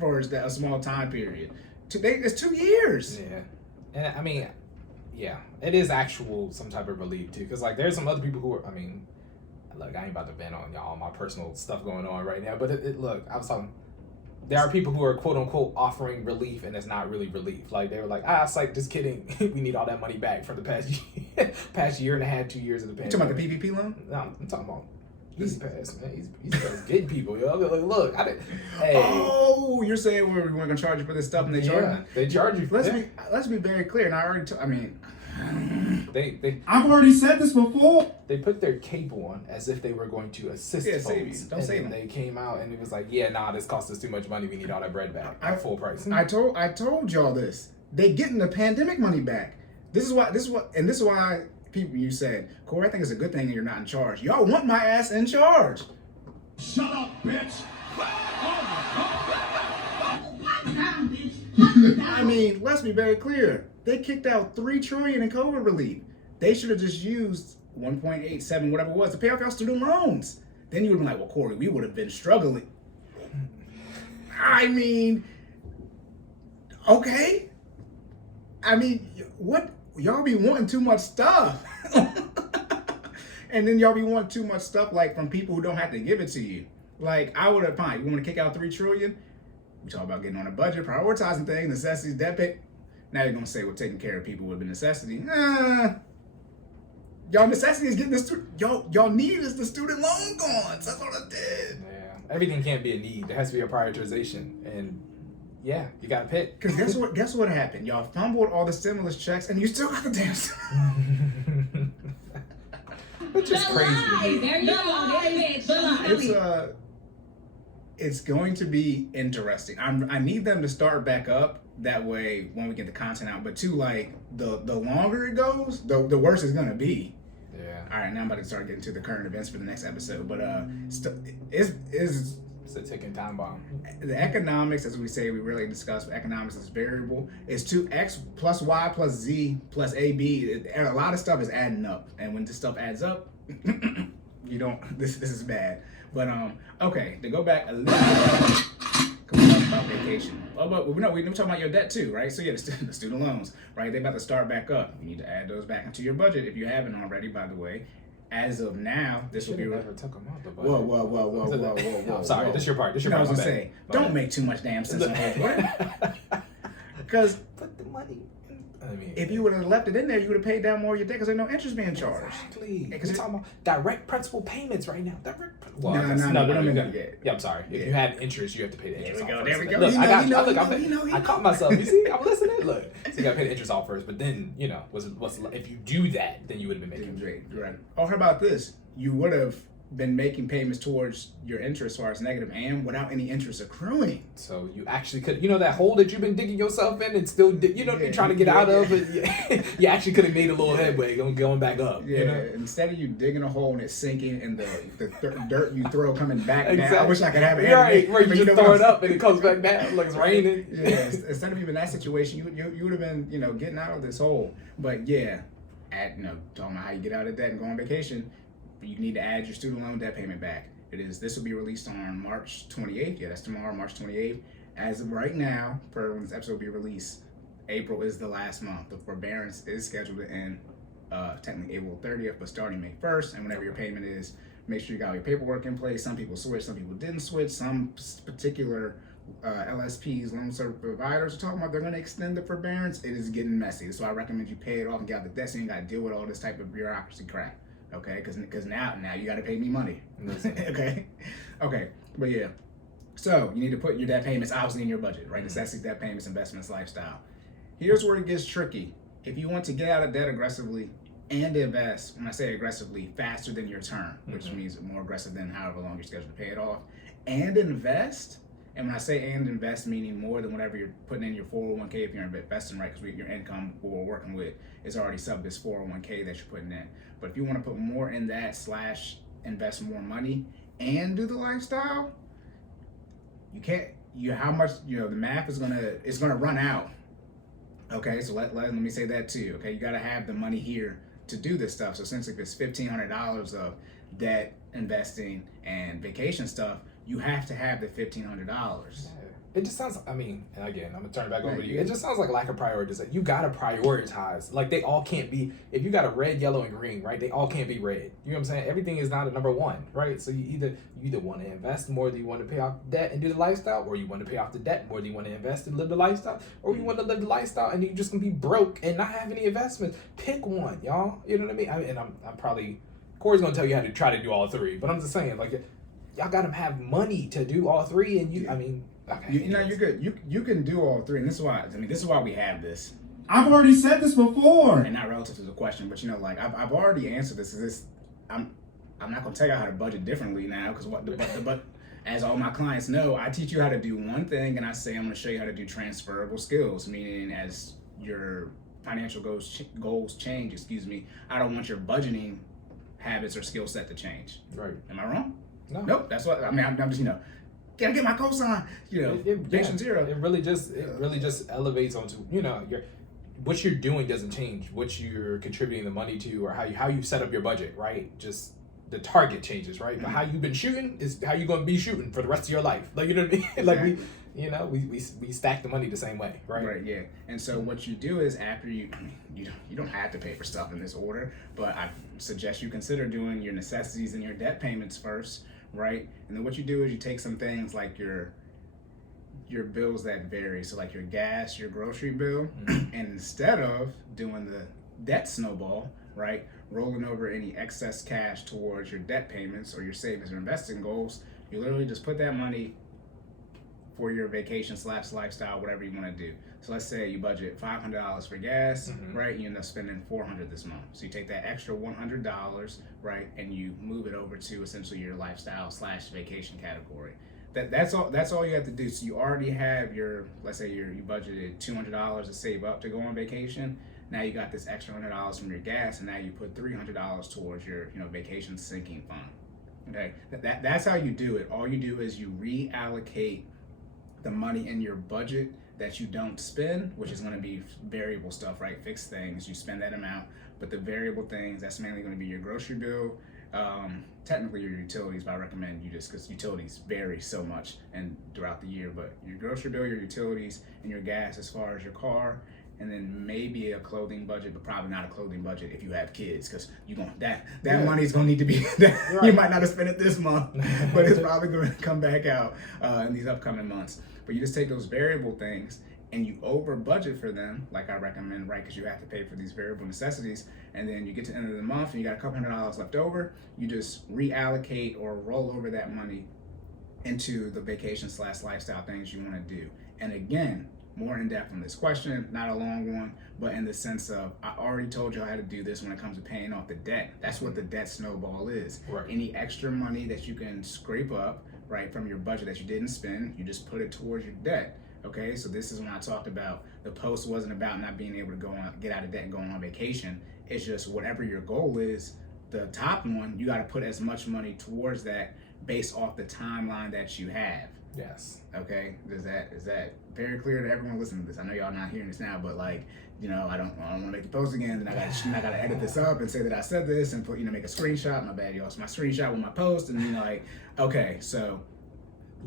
for a small time period. It's 2 years. Yeah. And I mean, yeah, it is some type of relief too. Cause like there's some other people who are, I mean, look, I ain't about to vent on y'all, my personal stuff going on right now, but look, I was talking, there are people who are quote unquote offering relief and it's not really relief. Like they were like, psych, just kidding. We need all that money back for the past year and a half, 2 years of the pandemic. You talking about the PPP loan? No, I'm talking about Easy Pass, man. Easy Pass getting people, yo. Look, hey. Oh, you're saying we weren't gonna charge you for this stuff and they charge you? They charge you. Let's be very clear. And I already, I've already said this before. They put their cape on as if they were going to assist folks. Save you. Don't save them. They came out and it was like, yeah, nah, this cost us too much money. We need all that bread back at full price. I told y'all this. They getting the pandemic money back. This is why people, you said, Cory, I think it's a good thing you're not in charge. Y'all want my ass in charge. Shut up, bitch. I mean, let's be very clear. They kicked out $3 trillion in COVID relief. They should have just used 1.87, whatever it was, to pay off our student loans. Then you would have been like, well, Cory, we would have been struggling. I mean, okay. I mean, what? Y'all be wanting too much stuff. And then y'all be wanting too much stuff like from people who don't have to give it to you. Like, I would have, fine, you want to kick out $3 trillion? We talk about getting on a budget, prioritizing things, necessities, debt pay. Now you're going to say, well, taking care of people would be necessity. Y'all necessity is getting y'all need is the student loan gone. That's what I did. Yeah, everything can't be a need. There has to be a prioritization. And yeah, you got to pick. Because guess what happened? Y'all fumbled all the stimulus checks and you still got the damn stuff. Which is crazy. There you go. It's It's going to be interesting. I need them to start back up. That way, when we get the content out, but too, like the longer it goes, the worse it's gonna be. Yeah. All right, now I'm about to start getting to the current events for the next episode. But it's a ticking time bomb. The economics, as we say, we really discuss economics as variable. It's 2x plus y plus z plus ab. A lot of stuff is adding up, and when this stuff adds up, you don't. This is bad. But okay, to go back a little bit, we talk about vacation. Oh, but we're talking about your debt too, right? So yeah, the student loans, right? They're about to start back up. You need to add those back into your budget if you haven't already, by the way. As of now, this will be. Never took them out the budget. Whoa. I'm sorry. This is your part. I was gonna say, don't make too much damn sense on it. Because put the money. If you would have left it in there, you would have paid down more of your debt because there's no interest being charged. Exactly. Because you're talking about direct principal payments right now. No, yeah, I'm sorry. If you have interest, you have to pay the interest off first. There we go. Look, I caught myself. You see, I'm listening. Look, so you got to pay the interest off first. But then, if you do that, then you would have been making great. Right. Oh, how about this? You would have been making payments towards your interest as far as negative and without any interest accruing. So you actually could, that hole that you've been digging yourself in and still, you're trying to get out of it. You actually could have made a little headway going back up. Yeah. Instead of you digging a hole and it sinking and the dirt you throw coming back exactly. down. I wish I could have it. Right, where you just throw it up and it comes back down like it's raining. Yeah. Instead of even that situation, you would have been, getting out of this hole. But yeah, talking about how you get out of that and go on vacation. You need to add your student loan debt payment back. This will be released on March 28th. Yeah, that's tomorrow, March 28th. As of right now, for when this episode will be released, April is the last month. The forbearance is scheduled to end technically April 30th, but starting May 1st. And whenever your payment is, make sure you got your paperwork in place. Some people switched, some people didn't switch. Some particular LSPs, loan service providers, are talking about they're going to extend the forbearance. It is getting messy. So I recommend you pay it off and get out the debt so you ain't got to deal with all this type of bureaucracy crap. Okay, because now you got to pay me money. Okay, but yeah. So you need to put your debt payments obviously in your budget, right? Necessities, debt payments, investments, lifestyle. Here's where it gets tricky. If you want to get out of debt aggressively and invest, when I say aggressively, faster than your term, which means more aggressive than however long you're scheduled to pay it off, and invest. And when I say and invest, meaning more than whatever you're putting in your 401k if you're investing, right? Because your income, what we're working with, is already sub this 401k that you're putting in. But if you want to put more in that / invest more money and do the lifestyle, you can't. How much? The math is gonna run out. Okay, so let me say that too. Okay, you got to have the money here to do this stuff. So since if it's $1,500 of debt, investing, and vacation stuff, you have to have the $1,500. It just sounds, and again, I'm going to turn it back over to you. It just sounds like lack of prioritization. You got to prioritize. Like, they all can't be, if you got a red, yellow, and green, right? They all can't be red. You know what I'm saying? Everything is not a number one, right? So you either want to invest more than you want to pay off debt and do the lifestyle, or you want to pay off the debt more than you want to invest and live the lifestyle, or you want to live the lifestyle and you're just going to be broke and not have any investments. Pick one, y'all. You know what I mean? And I'm probably, Cory's going to tell you how to try to do all three, but I'm just saying, like, y'all got to have money to do all three, and okay. You're good. You can do all three, and this is why we have this. I've already said this before. And not relative to the question, but I've already answered this. I'm not gonna tell you how to budget differently now, because but as all my clients know, I teach you how to do one thing, and I say I'm gonna show you how to do transferable skills, meaning as your financial goals change. I don't want your budgeting habits or skill set to change. Right? Am I wrong? No. Nope. That's what I'm just gotta get my cosign. Patient zero. It really just elevates onto what you're doing doesn't change. What you're contributing the money to, or how you set up your budget, right? Just the target changes, right? But how you've been shooting is how you're gonna be shooting for the rest of your life. Like, you know what I mean? Exactly. Like we stack the money the same way, right? Right. Yeah. And so what you do is after you don't have to pay for stuff in this order, but I suggest you consider doing your necessities and your debt payments first. Right, and then what you do is you take some things like your bills that vary, so like your gas, your grocery bill, and instead of doing the debt snowball, right, rolling over any excess cash towards your debt payments or your savings or investing goals, you literally just put that money for your vacation / lifestyle, whatever you want to do. So let's say you budget $500 for gas, right? You end up spending $400 this month. So you take that extra $100, right, and you move it over to essentially your lifestyle / vacation category. That's all you have to do. So you already have your, let's say you budgeted $200 to save up to go on vacation. Now you got this extra $100 from your gas, and now you put $300 towards your vacation sinking fund. Okay, that's how you do it. All you do is you reallocate the money in your budget that you don't spend, which is going to be variable stuff, right? Fixed things, you spend that amount, but the variable things, that's mainly going to be your grocery bill, technically your utilities, but I recommend you just, because utilities vary so much and throughout the year, but your grocery bill, your utilities, and your gas as far as your car, and then maybe a clothing budget, but probably not a clothing budget if you have kids, because that money's gonna need to be you might not have spent it this month, but it's probably gonna come back out in these upcoming months. But you just take those variable things and you over budget for them, like I recommend, right? Because you have to pay for these variable necessities, and then you get to the end of the month and you got a couple $100 left over. You just reallocate or roll over that money into the vacation / lifestyle things you want to do. And again, more in depth on this question, not a long one, but in the sense of, I already told you how to do this when it comes to paying off the debt. That's what the debt snowball is. Right. Any extra money that you can scrape up, right, from your budget that you didn't spend, you just put it towards your debt. Okay, so this is when I talked about the post wasn't about not being able to get out of debt and going on vacation. It's just whatever your goal is, the top one, you got to put as much money towards that based off the timeline that you have. Yes. Okay, is that very clear to everyone listening to this? I know y'all not hearing this now, but like, I don't want to make the post again. Then I gotta edit this up and say that I said this and put make a screenshot. My bad, y'all. So my screenshot with my post, and okay, so.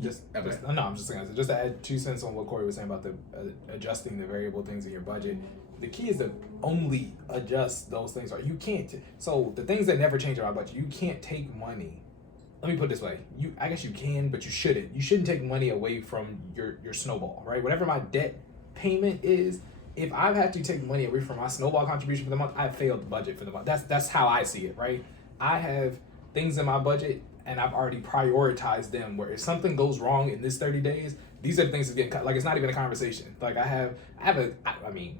I'm just saying, just to add 2 cents on what Cory was saying about the adjusting the variable things in your budget. The key is to only adjust those things. Or you can't. So the things that never change in my budget, you can't take money. Let me put it this way. I guess you can, but you shouldn't. You shouldn't take money away from your snowball, right? Whatever my debt payment is, if I've had to take money away from my snowball contribution for the month, I've failed the budget for the month. That's how I see it, right? I have things in my budget, and I've already prioritized them, where if something goes wrong in this 30 days, these are the things that's getting cut. Like, it's not even a conversation. Like, I mean,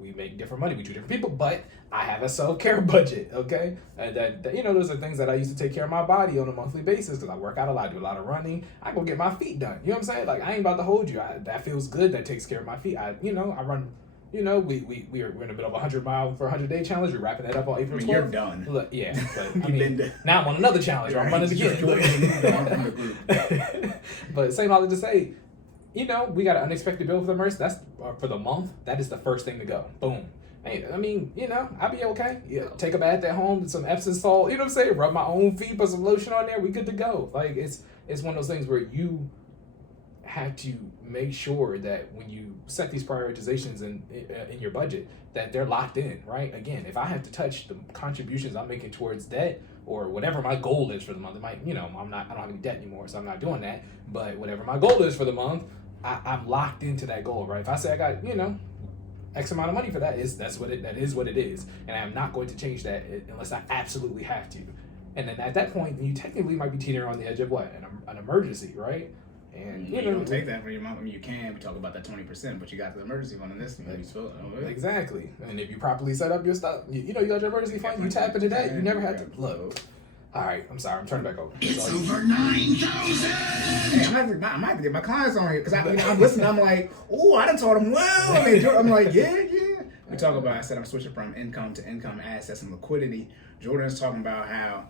we make different money, we two different people, but I have a self-care budget, okay? And that those are things that I use to take care of my body on a monthly basis, because I work out a lot, I do a lot of running. I go get my feet done. You know what I'm saying? Like, I ain't about to hold you. That feels good. That takes care of my feet. I run. We're in the middle of a 100-mile for 100-day challenge. We're wrapping that up on April 12th. You're done. Look, yeah, but now I'm on another challenge. Right. I'm running again. But same all to say, we got an unexpected bill for the merch. That's for the month. That is the first thing to go. Boom. Hey, I mean, I'll be okay. Yeah, take a bath at home, some Epsom salt. You know what I'm saying? Rub my own feet, put some lotion on there. We good to go. Like, it's one of those things where you have to make sure that when you set these prioritizations in your budget, that they're locked in, right? Again, if I have to touch the contributions I'm making towards debt or whatever my goal is for the month, it might, I don't have any debt anymore, so I'm not doing that. But whatever my goal is for the month, I'm locked into that goal, right? If I say I got, X amount of money for that is what it is, and I'm not going to change that unless I absolutely have to. And then at that point, you technically might be teetering on the edge of what, an emergency, right? And you don't take that from your mom. I mean, you can. We talk about that 20%, but you got the emergency fund in this. Exactly. And if you properly set up your stuff, you got your emergency fund. You tap into that. You never have to look. All right, I'm sorry. I'm turning back over. It's over 9,000. Hey, I'm gonna have to get my clients on here because I'm listening. I'm like, oh, I done taught them well. I'm like, yeah. We talk about. I said I'm switching from income to income assets and liquidity. Jordan's talking about how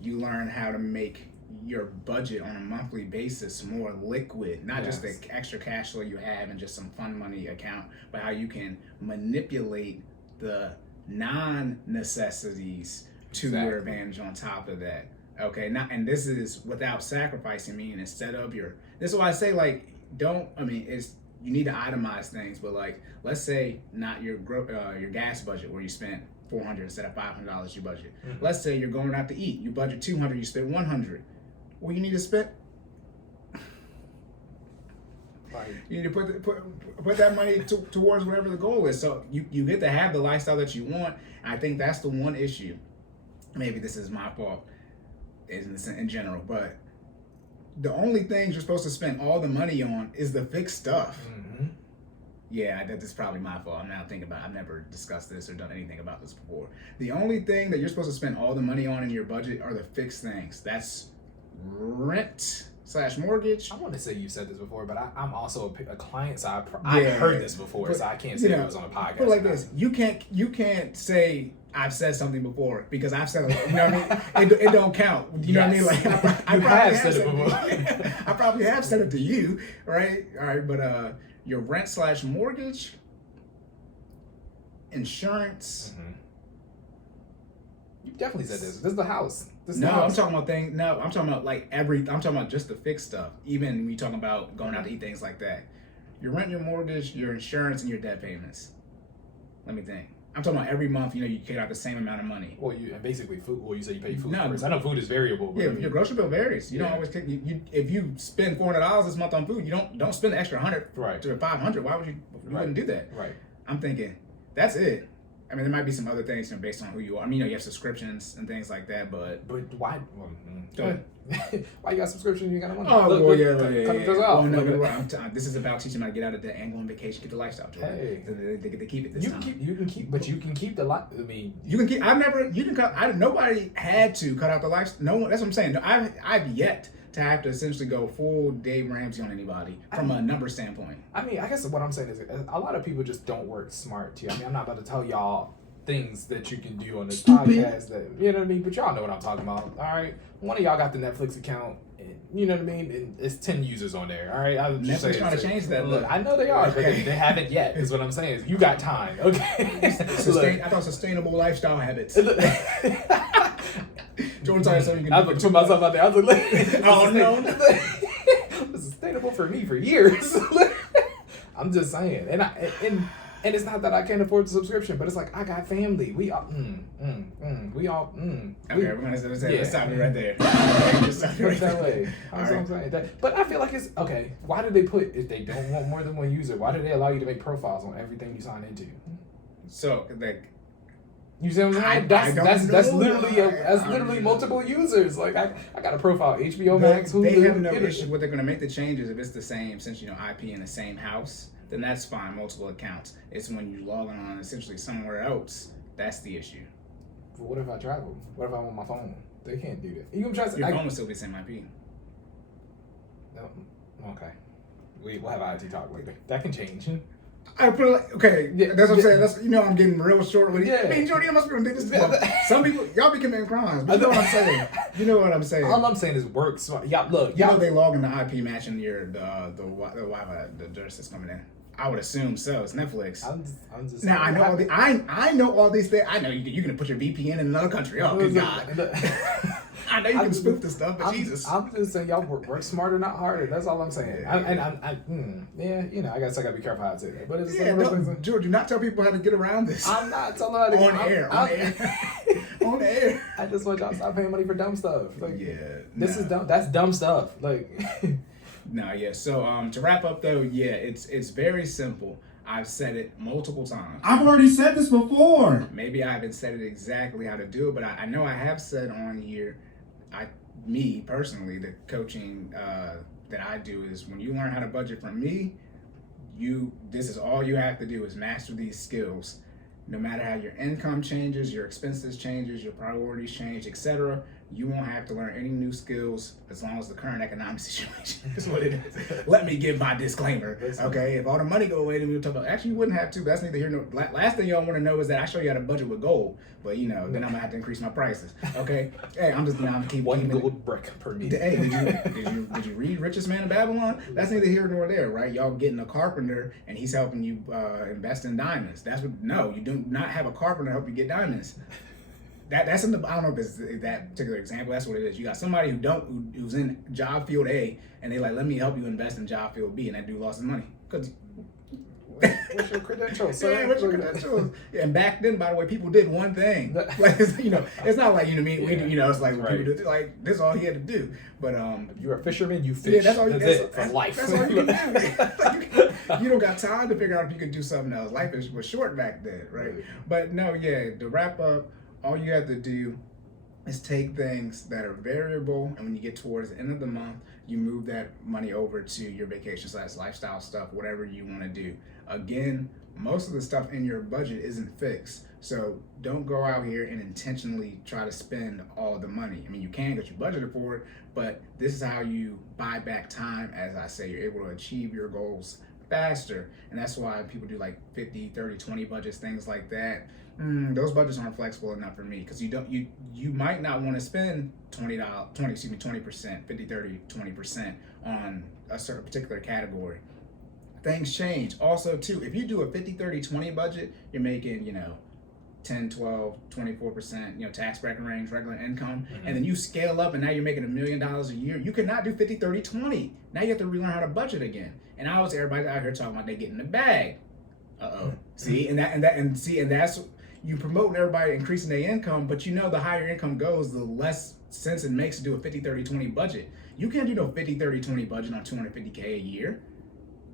you learn how to make your budget on a monthly basis more liquid, not just the extra cash flow you have and just some fun money account, but how you can manipulate the non-necessities to your advantage on top of that. Okay, and this is without sacrificing, meaning instead of this is why I say you need to itemize things, but like, let's say not your gas budget where you spent $400 instead of $500 you budget. Mm-hmm. Let's say you're going out to eat, you budget $200, you spend $100. Well, you need to spend. You need to put that money towards whatever the goal is. So you get to have the lifestyle that you want. And I think that's the one issue. Maybe this is my fault, in general, but the only things you're supposed to spend all the money on is the fixed stuff. Mm-hmm. Yeah, that is probably my fault. I'm now thinking about. I've never discussed this or done anything about this before. The only thing that you're supposed to spend all the money on in your budget are the fixed things. That's rent, rent/mortgage. I want to say you said this before, but I'm also a client, so I've heard this before, but, so I can't say it was on a podcast. But like this, you can't say I've said something before because I've said it. You know what I mean? It don't count. You know what I mean? Like I probably have said it before. I probably have said it to you, right? All right, but your rent/mortgage, insurance. Mm-hmm. You definitely said this. This is the house. This is No, the house. I'm talking about things. No, I'm talking about like I'm talking about just the fixed stuff. Even when you talking about going out to eat, things like that. Your rent, your mortgage, your insurance, and your debt payments. Let me think. I'm talking about every month. You pay out the same amount of money. Well, and basically food. Well, you say you pay food No, first. I know food is variable. But Yeah, your grocery bill varies. You don't always take. If you spend $400 this month on food, you don't spend the extra $100 to $500. Why would you? You wouldn't do that. Right. I'm thinking that's it. I mean, there might be some other things based on who you are. I mean, you have subscriptions and things like that, but why? Well, go ahead. Why you got subscription? You got money. Oh, Look, well, yeah. Cut this off. Well, no, this is about teaching them how to get out of the and go on vacation, get the lifestyle. Hey, they get to keep it this time. You can keep, but you can keep the life. I mean, you can keep. You can cut. Nobody had to cut out the life. No one. That's what I'm saying. I've yet to have to essentially go full Dave Ramsey on anybody from a number standpoint. I mean, I guess what I'm saying is a lot of people just don't work smart too. I mean, I'm not about to tell y'all things that you can do on this podcast that, you know what I mean, but y'all know what I'm talking about. All right, one of y'all got the Netflix account, and, you know what I mean, and it's 10 users on there. All right, I was just Netflix trying to change that. Look, I know they are, but they haven't yet. Is what I'm saying. Is you got time, okay? I thought sustainable lifestyle habits. Jordan tell you something you can. I was put myself out there. I was like, oh no, it's sustainable for me for years. I'm just saying, and it's not that I can't afford the subscription, but it's like I got family. We all, we all. Okay, we're gonna let's stop it right there. That way. I'm saying. But I feel like it's okay. Why do they put if they don't want more than one user? Why do they allow you to make profiles on everything you sign into? So like. You see what I'm saying? That's literally multiple users. Like I got a profile HBO Max. They have no issue. What they're gonna make the changes if it's the same, since IP in the same house, then that's fine. Multiple accounts. It's when you log on essentially somewhere else that's the issue. But what if I travel? What if I'm on my phone? They can't do that. You gonna try to? Your phone will still be the same IP. No, okay. We'll have IT talk later. That can change. I put it like, okay, that's what I'm saying. That's I'm getting real short with it. I mean, Jordan, you must be gonna do this. Some people, y'all be committing crimes, but you know what I'm saying. You know what I'm saying. All I'm saying is work smart. Y'all look. You know they log in the IP matching your the Wi-Fi, the address that's coming in. I would assume so. It's Netflix. I'm just now I know all I know all these things. I know you can put your VPN in another country. Oh good God. I know you can spoof the stuff, but Jesus. I'm just saying y'all work smarter, not harder. That's all I'm saying. I guess I gotta be careful how I say that. But it's George, do not tell people how to get around this. I'm not telling how to on air. On air. I just want y'all to stop paying money for dumb stuff. Like, this is dumb. That's dumb stuff. Like, no, yeah. So to wrap up though, it's very simple. I've said it multiple times. I've already said this before. Maybe I haven't said it exactly how to do it, but I know I have said on here. Me personally, the coaching that I do is when you learn how to budget from me, this is all you have to do is master these skills. No matter how your income changes, your expenses changes, your priorities change, etc., you won't have to learn any new skills as long as the current economic situation is what it is. Let me give my disclaimer, okay? If all the money go away, then we'll talk about. Actually, you wouldn't have to. But that's neither here nor. Last thing y'all want to know is that I show you how to budget with gold, but then I'm gonna have to increase my prices, okay? Hey, I'm keep one gold brick per meter. Hey, did you read Richest Man in Babylon? That's neither here nor there, right? Y'all getting a carpenter and he's helping you invest in diamonds. You do not have a carpenter help you get diamonds. That's in the. I don't know if it's that particular example. That's what it is. You got somebody who's in job field A, and they like, let me help you invest in job field B, and that dude lost his money because. What's your credentials? Yeah, what's your credentials? Yeah, and back then, by the way, people did one thing. Like it's not like we do. It's like people do. Like this is all he had to do. But if you're a fisherman, you fish. Yeah, that's all. That's it for life. That's all you can do. You don't got time to figure out if you could do something else. Life was short back then, right? But no, to wrap up. All you have to do is take things that are variable, and when you get towards the end of the month, you move that money over to your vacation / lifestyle stuff, whatever you want to do. Again, most of the stuff in your budget isn't fixed, so don't go out here and intentionally try to spend all the money. I mean, you can because you budgeted for it, but this is how you buy back time. As I say, you're able to achieve your goals faster, and that's why people do like 50, 30, 20 budgets, things like that. Those budgets aren't flexible enough for me, because you might not want to spend $20, 50, 30, 20% on a certain particular category. Things change. Also, too, if you do a 50, 30, 20 budget, you're making, 10, 12, 24%, tax bracket range, regular income, and then you scale up and now you're making $1 million a year. You cannot do 50, 30, 20. Now you have to relearn how to budget again. And I was everybody out here talking about they get in the bag. See, and that's you promoting everybody increasing their income, but the higher income goes, the less sense it makes to do a 50, 30, 20 budget. You can't do no 50, 30, 20 budget on $250K a year.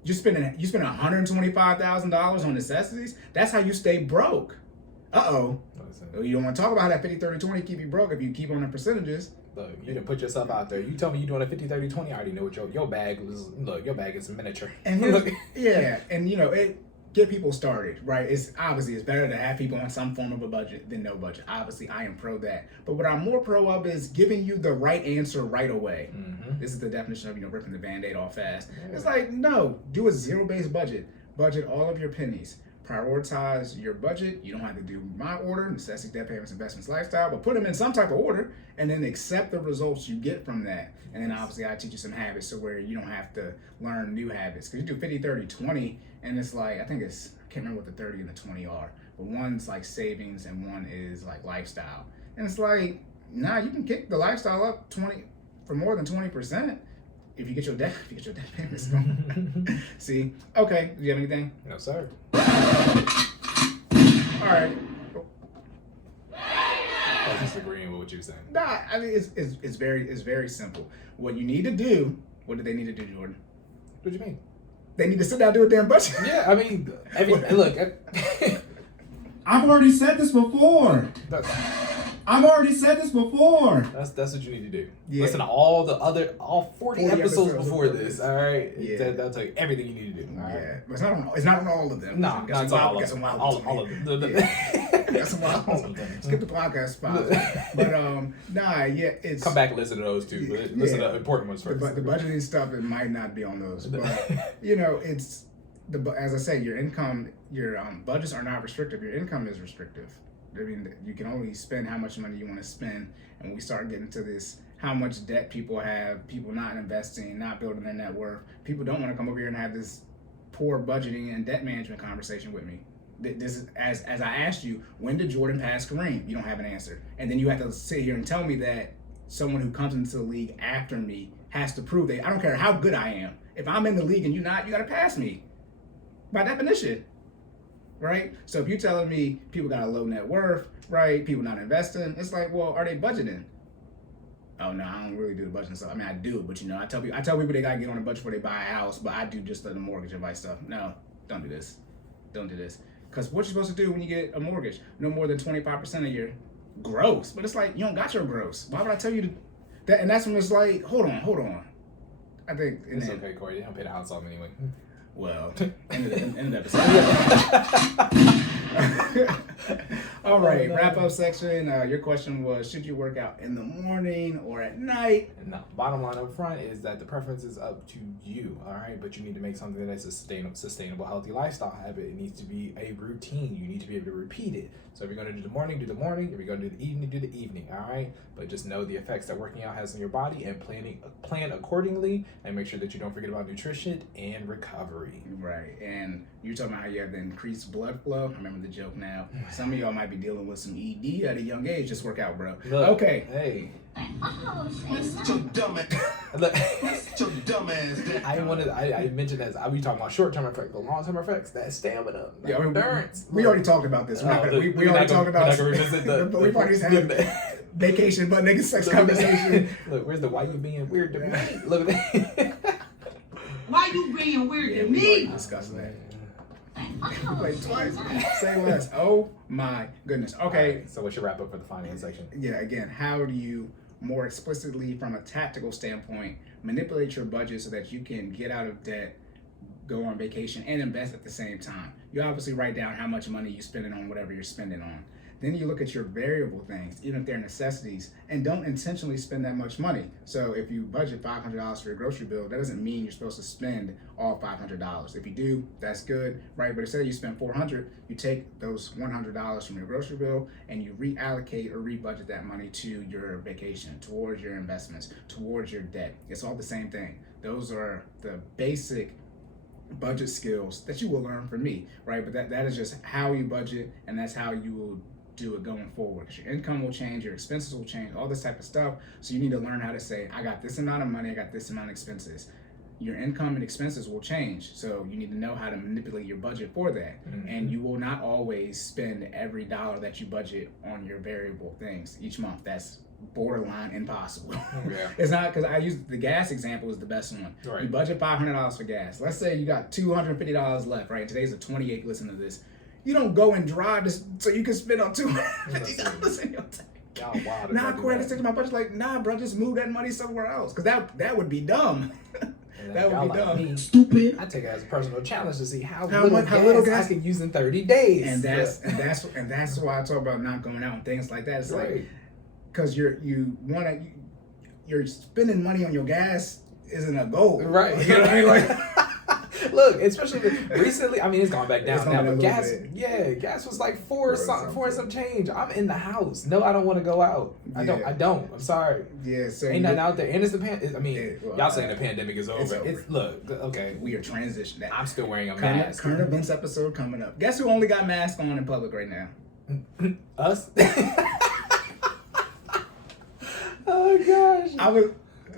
You spend $125,000 on necessities. That's how you stay broke. You don't want to talk about how that 50, 30, 20 keep you broke if you keep on the percentages. Look, you didn't put yourself out there. You tell me you're doing a 50, 30, 20. I already know what your bag was. Look, your bag is miniature. And it get people started, right? It's better to have people on some form of a budget than no budget. Obviously, I am pro that. But what I'm more pro of is giving you the right answer right away. This is the definition of ripping the Band-Aid off fast. It's like, no, do a zero-based budget. Budget all of your pennies. Prioritize your budget. You don't have to do my order, necessity, debt payments, investments, lifestyle, but put them in some type of order and then accept the results you get from that. And then obviously I teach you some habits so where you don't have to learn new habits. Because you do 50, 30, 20, and it's like, I can't remember what the 30 and the 20 are, but one's like savings and one is like lifestyle. And it's like, you can kick the lifestyle up 20 for more than 20%. If you get your debt payments going. See? Okay. Do you have anything? No, sir. All right. I was just agreeing with what you were saying. Nah, I mean it's very simple. What you need to do, what do they need to do, Jordan? What do you mean? They need to sit down and do a damn budget. Yeah, I mean, look. I've already said this before. That's what you need to do. Yeah. Listen to all 40 episodes before this. All right. Yeah. That'll tell you everything you need to do. All right? Yeah, but it's not on all of them. No, not all of them. All of them. That's some wild ones. Skip the podcast spot. But it's come back and listen to those too. But listen to the important ones first. The budgeting stuff, it might not be on those, but it's as I say, your income, your budgets are not restrictive. Your income is restrictive. I mean, you can only spend how much money you want to spend. And when we start getting to this, how much debt people have, people not investing, not building their net worth, people don't want to come over here and have this poor budgeting and debt management conversation with me. This is as I asked you, when did Jordan pass Kareem? You don't have an answer. And then you have to sit here and tell me that someone who comes into the league after me has to prove that. I don't care how good I am. If I'm in the league and you're not, you got to pass me. By definition. Right? So if you're telling me people got a low net worth, right? People not investing, it's like, well, are they budgeting? Oh no, I don't really do the budgeting stuff. I mean, I do, but I tell people they gotta get on a budget before they buy a house, but I do just the mortgage advice stuff. No, don't do this. Don't do this. Because what you're supposed to do when you get a mortgage, no more than 25% of your gross. But it's like, you don't got your gross. Why would I tell you that? And that's when it's like, hold on. I think it's okay, Cory. They don't pay the house off anyway. Well, end of the episode. All right, wrap up section. Your question was, should you work out in the morning or at night? No, bottom line up front is that the preference is up to you, all right? But you need to make something that's a sustainable, healthy lifestyle habit. It needs to be a routine. You need to be able to repeat it. So if you're going to do the morning, do the morning. If you're going to do the evening, do the evening, all right? But just know the effects that working out has on your body and plan accordingly, and make sure that you don't forget about nutrition and recovery. Right, and you're talking about how you have the increased blood flow. I remember the joke now. Some of y'all might be dealing with some ED at a young age. Just work out, bro. Look, okay. Hey. Sit your dumb ass down. I mentioned that I be talking about short-term effects, but long-term effects, that stamina, that endurance. We already talked about this. We already talked about it. We've already had vacation, but nigga sex conversation. Look, where's the why you being weird to me? Look at that. Why you being weird to We already me? discussed that. Like twice. Say less. Oh my goodness. Okay. Right, so what's your wrap up for the finance section? Yeah, again, how do you more explicitly from a tactical standpoint manipulate your budget so that you can get out of debt, go on vacation, and invest at the same time? You obviously write down how much money you're spending on whatever you're spending on. Then you look at your variable things, even if they're necessities, and don't intentionally spend that much money. So if you budget $500 for your grocery bill, that doesn't mean you're supposed to spend all $500. If you do, that's good, right? But instead you spend $400, you take those $100 from your grocery bill and you reallocate or rebudget that money to your vacation, towards your investments, towards your debt. It's all the same thing. Those are the basic budget skills that you will learn from me, right? But that is just how you budget, and that's how you will do it going forward. Your income will change, your expenses will change, all this type of stuff. So you need to learn how to say, I got this amount of money, I got this amount of expenses. Your income and expenses will change. So you need to know how to manipulate your budget for that. Mm-hmm. And you will not always spend every dollar that you budget on your variable things each month. That's borderline impossible. Yeah. It's not, because I use the gas example is the best one. Right. You budget $500 for gas. Let's say you got $250 left, right? Today's the 28th listen to this. You don't go and drive this so you can spend on $250 in your tank. Wow, nah, Cory, let's take my budget. Like, nah, bro, just move that money somewhere else. Because that would be dumb. That would be dumb. Stupid. I take it as a personal challenge to see how little gas I can use in 30 days. And that's why I talk about not going out and things like that. It's like, because you're spending money on your gas isn't a goal. Right. You know what I mean? Like, look, especially recently, I mean, it's gone back down now, but gas was like four and some change. I'm in the house. No, I don't want to go out. I don't. I'm sorry. Yeah, so ain't nothing out there. And it's y'all saying the pandemic is over. Look, okay. We are transitioning. I'm still wearing a mask. Current events episode coming up. Guess who only got masks on in public right now? Us? Oh, gosh.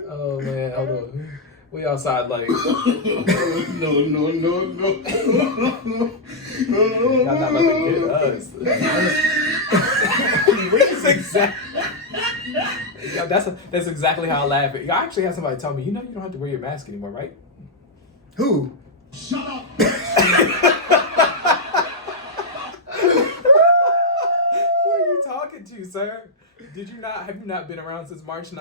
Oh, man, hold on. We outside like no. Y'all not about to get us. That's exactly how I laugh. I actually had somebody tell me, you know, you don't have to wear your mask anymore, right? Who? Shut up. Who are you talking to, sir? Have you not been around since March in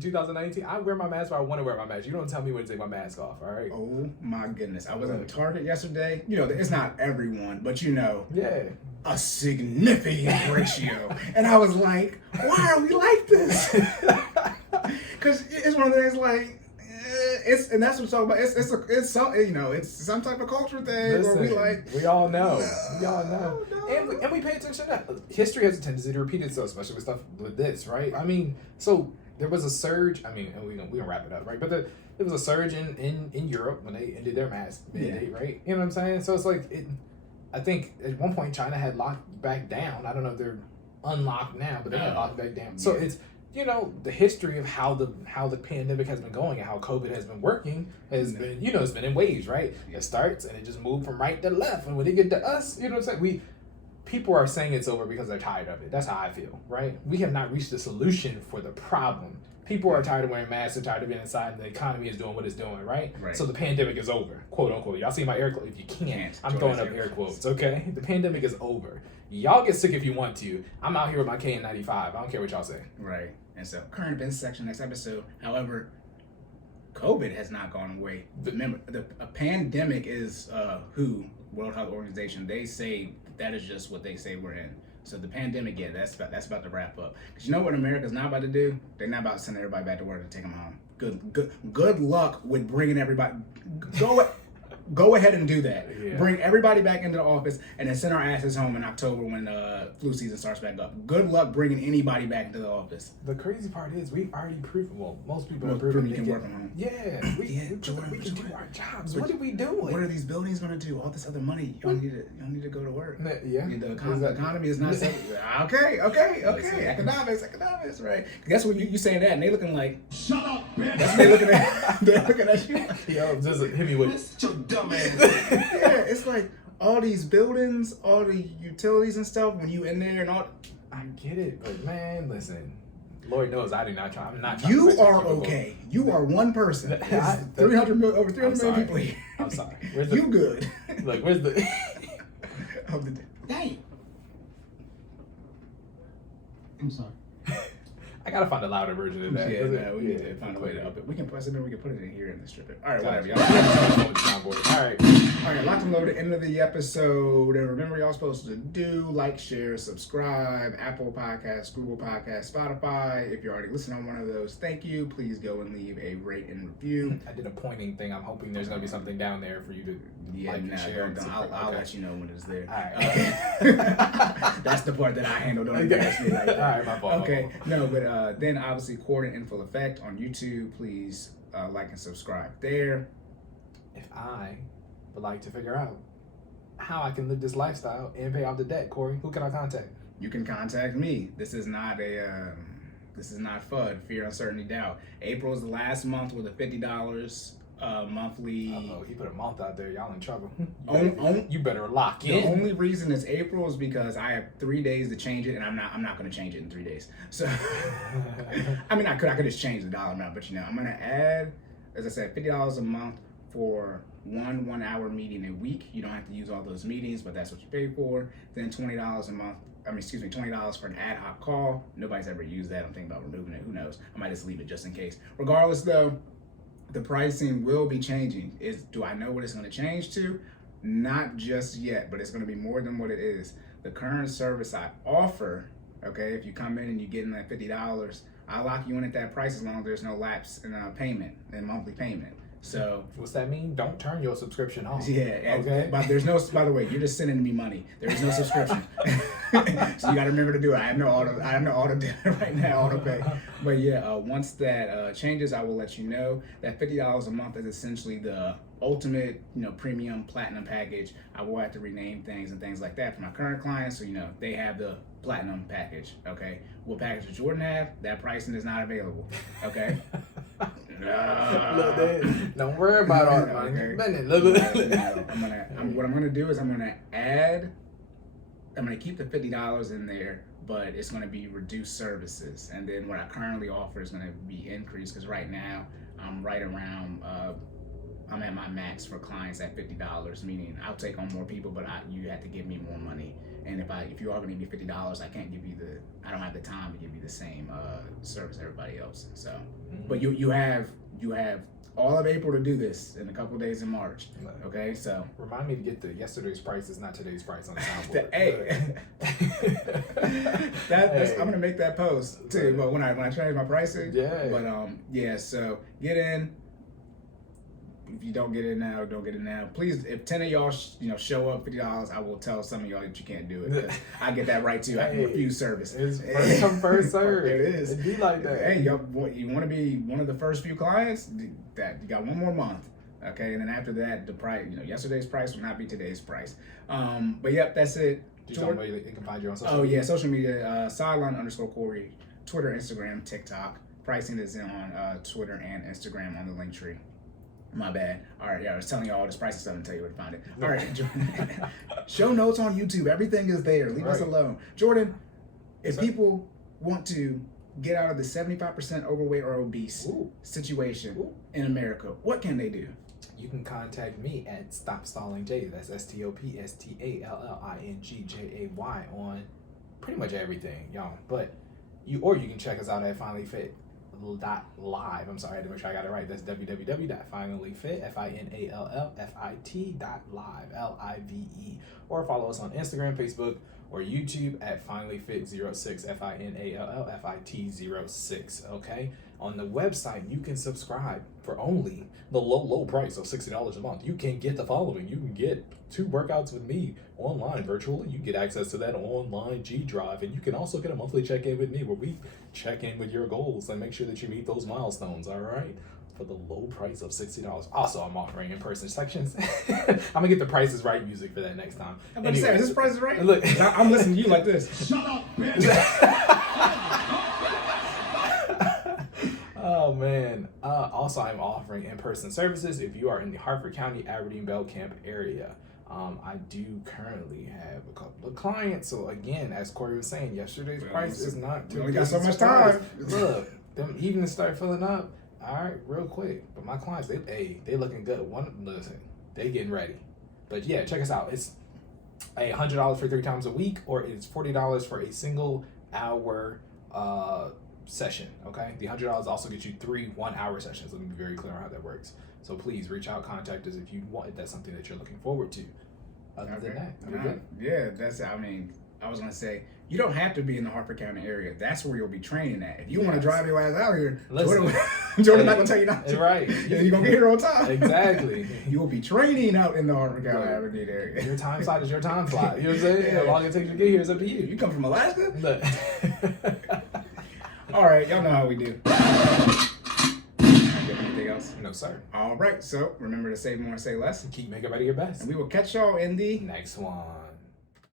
2019? I wear my mask where I want to wear my mask. You don't tell me when to take my mask off, all right? Oh my goodness. I was at Target yesterday. You know, it's not everyone, but you know, a significant ratio. And I was like, why are we like this? Because it's one of the things like, and that's what I'm talking about. It's some, you know, it's some type of culture thing. Where we all know. And we pay attention to that. History has a tendency to repeat itself, especially with stuff with this, right? I mean, so there was a surge. I mean, and we gonna wrap it up, right? But there was a surge in Europe when they ended their mask mandate, right? You know what I'm saying? So it's like I think at one point China had locked back down. I don't know if they're unlocked now, but they had locked back down. So it's, you know, the history of how the pandemic has been going and how COVID has been working has been, you know, it's been in waves, right? It starts and it just moved from right to left. And when it get to us, you know what I'm saying? People are saying it's over because they're tired of it. That's how I feel, right? We have not reached the solution for the problem. People are tired of wearing masks, they're tired of being inside, and the economy is doing what it's doing, right? So the pandemic is over, quote unquote. Y'all see my air quotes? If you can't, I'm throwing up air quotes, okay? The pandemic is over. Y'all get sick if you want to. I'm out here with my KN95. I don't care what y'all say. Right. And so, current events section, next episode. However, COVID has not gone away. Remember, a pandemic is World Health Organization, they say that is just what they say we're in. So the pandemic, that's about to wrap up. Because you know what America's not about to do? They're not about to send everybody back to work and take them home. Good luck with bringing everybody. Go ahead and do that. Yeah. Bring everybody back into the office and then send our asses home in October when flu season starts back up. Good luck bringing anybody back into the office. The crazy part is we already proved, most people have proven you can work from home. Yeah, we can do our jobs. What are we doing? What are these buildings going to do? All this other money. You don't need to go to work. Yeah. The economy is not set. Okay. Economics, right? That's what you saying that and they looking like, shut up, bitch. That's what they're looking at you. Yo, just hit me with it. Yeah, it's like all these buildings, all the utilities and stuff. When you in there and all, I get it, but man, listen. Lord knows I do not try. I'm not. You are okay. You are one person. Over 300 million people here. I'm sorry. Where's the, You good? Look, where's the? Dang. I'm sorry. I gotta find a louder version of that. Yeah, no, we need to find a way to up it. We can press it in. We can put it in here and strip it. All right, whatever, Gotcha. y'all. All right. All right, locked and loaded. End of the episode. And remember, y'all supposed to do like, share, subscribe. Apple Podcasts, Google Podcasts, Spotify. If you're already listening on one of those, thank you. Please go and leave a rate and review. I did a pointing thing. I'm hoping there's gonna be something down there for you to like and share. Don't. I'll let you know when it's there. All right. That's the part that I handle. Don't embarrass me like that. All right, my fault. Okay, no, but then obviously Cory in full effect on YouTube. Please like and subscribe there. If I would like to figure out how I can live this lifestyle and pay off the debt, Cory, who can I contact? You can contact me. This is not FUD, fear, uncertainty, doubt. April is the last month with a $50 monthly. Uh-oh, he put a month out there. Y'all in trouble. You You better lock The in. only reason it's April is because I have 3 days to change it, and I'm not going to change it in 3 days. So, I mean, I could just change the dollar amount, but I'm going to add, as I said, $50 a month for one 1 hour meeting a week. You don't have to use all those meetings, but that's what you pay for. Then $20 a month. $20 for an ad hoc call. Nobody's ever used that. I'm thinking about removing it. Who knows? I might just leave it just in case. Regardless, though, the pricing will be changing. Do I know what it's going to change to? Not just yet, but it's going to be more than what it is. The current service I offer, okay, if you come in and you get in that $50, I lock you in at that price as long as there's no lapse in payment, in monthly payment. So what's that mean? Don't turn your subscription off. yeah, okay. But there's no. By the way, you're just sending me money. There is no subscription, so you got to remember to do it. I have no auto right now, auto pay. But yeah, once that changes, I will let you know. That $50 a month is essentially the ultimate, premium platinum package. I will have to rename things and things like that for my current clients, so they have the platinum package. Okay, what package does Jordan have? That pricing is not available. Okay. Don't worry about all that. Okay. What I'm gonna do is I'm gonna keep the $50 in there, but it's gonna be reduced services, and then what I currently offer is gonna be increased, because right now I'm right around I'm at my max for clients at $50, meaning I'll take on more people, but you have to give me more money. And if you are going to give me $50, I don't have the time to give you the same service everybody else. So, but you have all of April to do this in a couple of days in March. Okay, so remind me to get the yesterday's price is not today's price on the soundboard. Hey, I'm gonna make that post too. But when I change my pricing, yeah. But so get in. If you don't get it now, don't get it now. Please, if 10 of y'all, show up $50, I will tell some of y'all that you can't do it. 'Cause I get that right too. I can refuse service. It's first come, first serve. It is. It be like that. Hey, you want to be one of the first few clients? That you got one more month, okay? And then after that, the price, yesterday's price will not be today's price. But yep, that's it. Do you tell them where they can find you on social media? media? Yeah, social media, sideline_Cory, Twitter, Instagram, TikTok. Pricing is on Twitter and Instagram on the link tree. My bad. All right, I was telling you all this pricing stuff and tell you where to find it. All right, show notes on YouTube. Everything is there. Leave us alone. Jordan, if people want to get out of the 75% overweight or obese situation in America, what can they do? You can contact me at StopStallingJ. That's StopStallingJay on pretty much everything, y'all. But you can check us out at FinallyFit.live. I'm sorry, I had to make sure I got it right. That's www.finallyfit, FINALLFIT.live, LIVE. Or follow us on Instagram, Facebook, or YouTube at FinallyFit06, FINALLFIT06. Okay? On the website, you can subscribe for only the low price of $60 a month. You can get the following. You can get 2 workouts with me online virtually. You get access to that online G Drive, and you can also get a monthly check-in with me where we check in with your goals and make sure that you meet those milestones. All right, for the low price of $60. Also, I'm offering in-person sections. I'm gonna get the prices right music for that next time. I'm about to say, is this price right? Look, I'm listening to you like this. Shut up, bitch! Oh man. Also, I'm offering in-person services if you are in the Hartford County, Aberdeen, Belcamp area. I do currently have a couple of clients. So again, as Cory was saying, yesterday's price is not too. We only got so much time. Look, them evenings start filling up. All right, real quick. But my clients, they looking good. Listen, they getting ready. But yeah, check us out. It's $100 for 3 times a week, or it's $40 for a single hour session. Okay, the $100 also gets you 3 1-hour sessions. Let me be very clear on how that works. So please reach out, contact us if you want, if that's something that you're looking forward to. Other than that, we're good. Yeah, that's. I mean, I was gonna say you don't have to be in the Harper County area. That's where you'll be training at. If you want to drive your ass out here, Jordan's not gonna tell you not to. Right. You're gonna get here on time. Exactly. You will be training out in the Harper County area. Your time slot is your time slot. You know what I'm saying? How long it takes you to get here is up to you. You come from Alaska? Look. All right, y'all know how we do. Anything else? No, sir. All right, so remember to save more and say less. Keep making everybody your best. And we will catch y'all in the next one.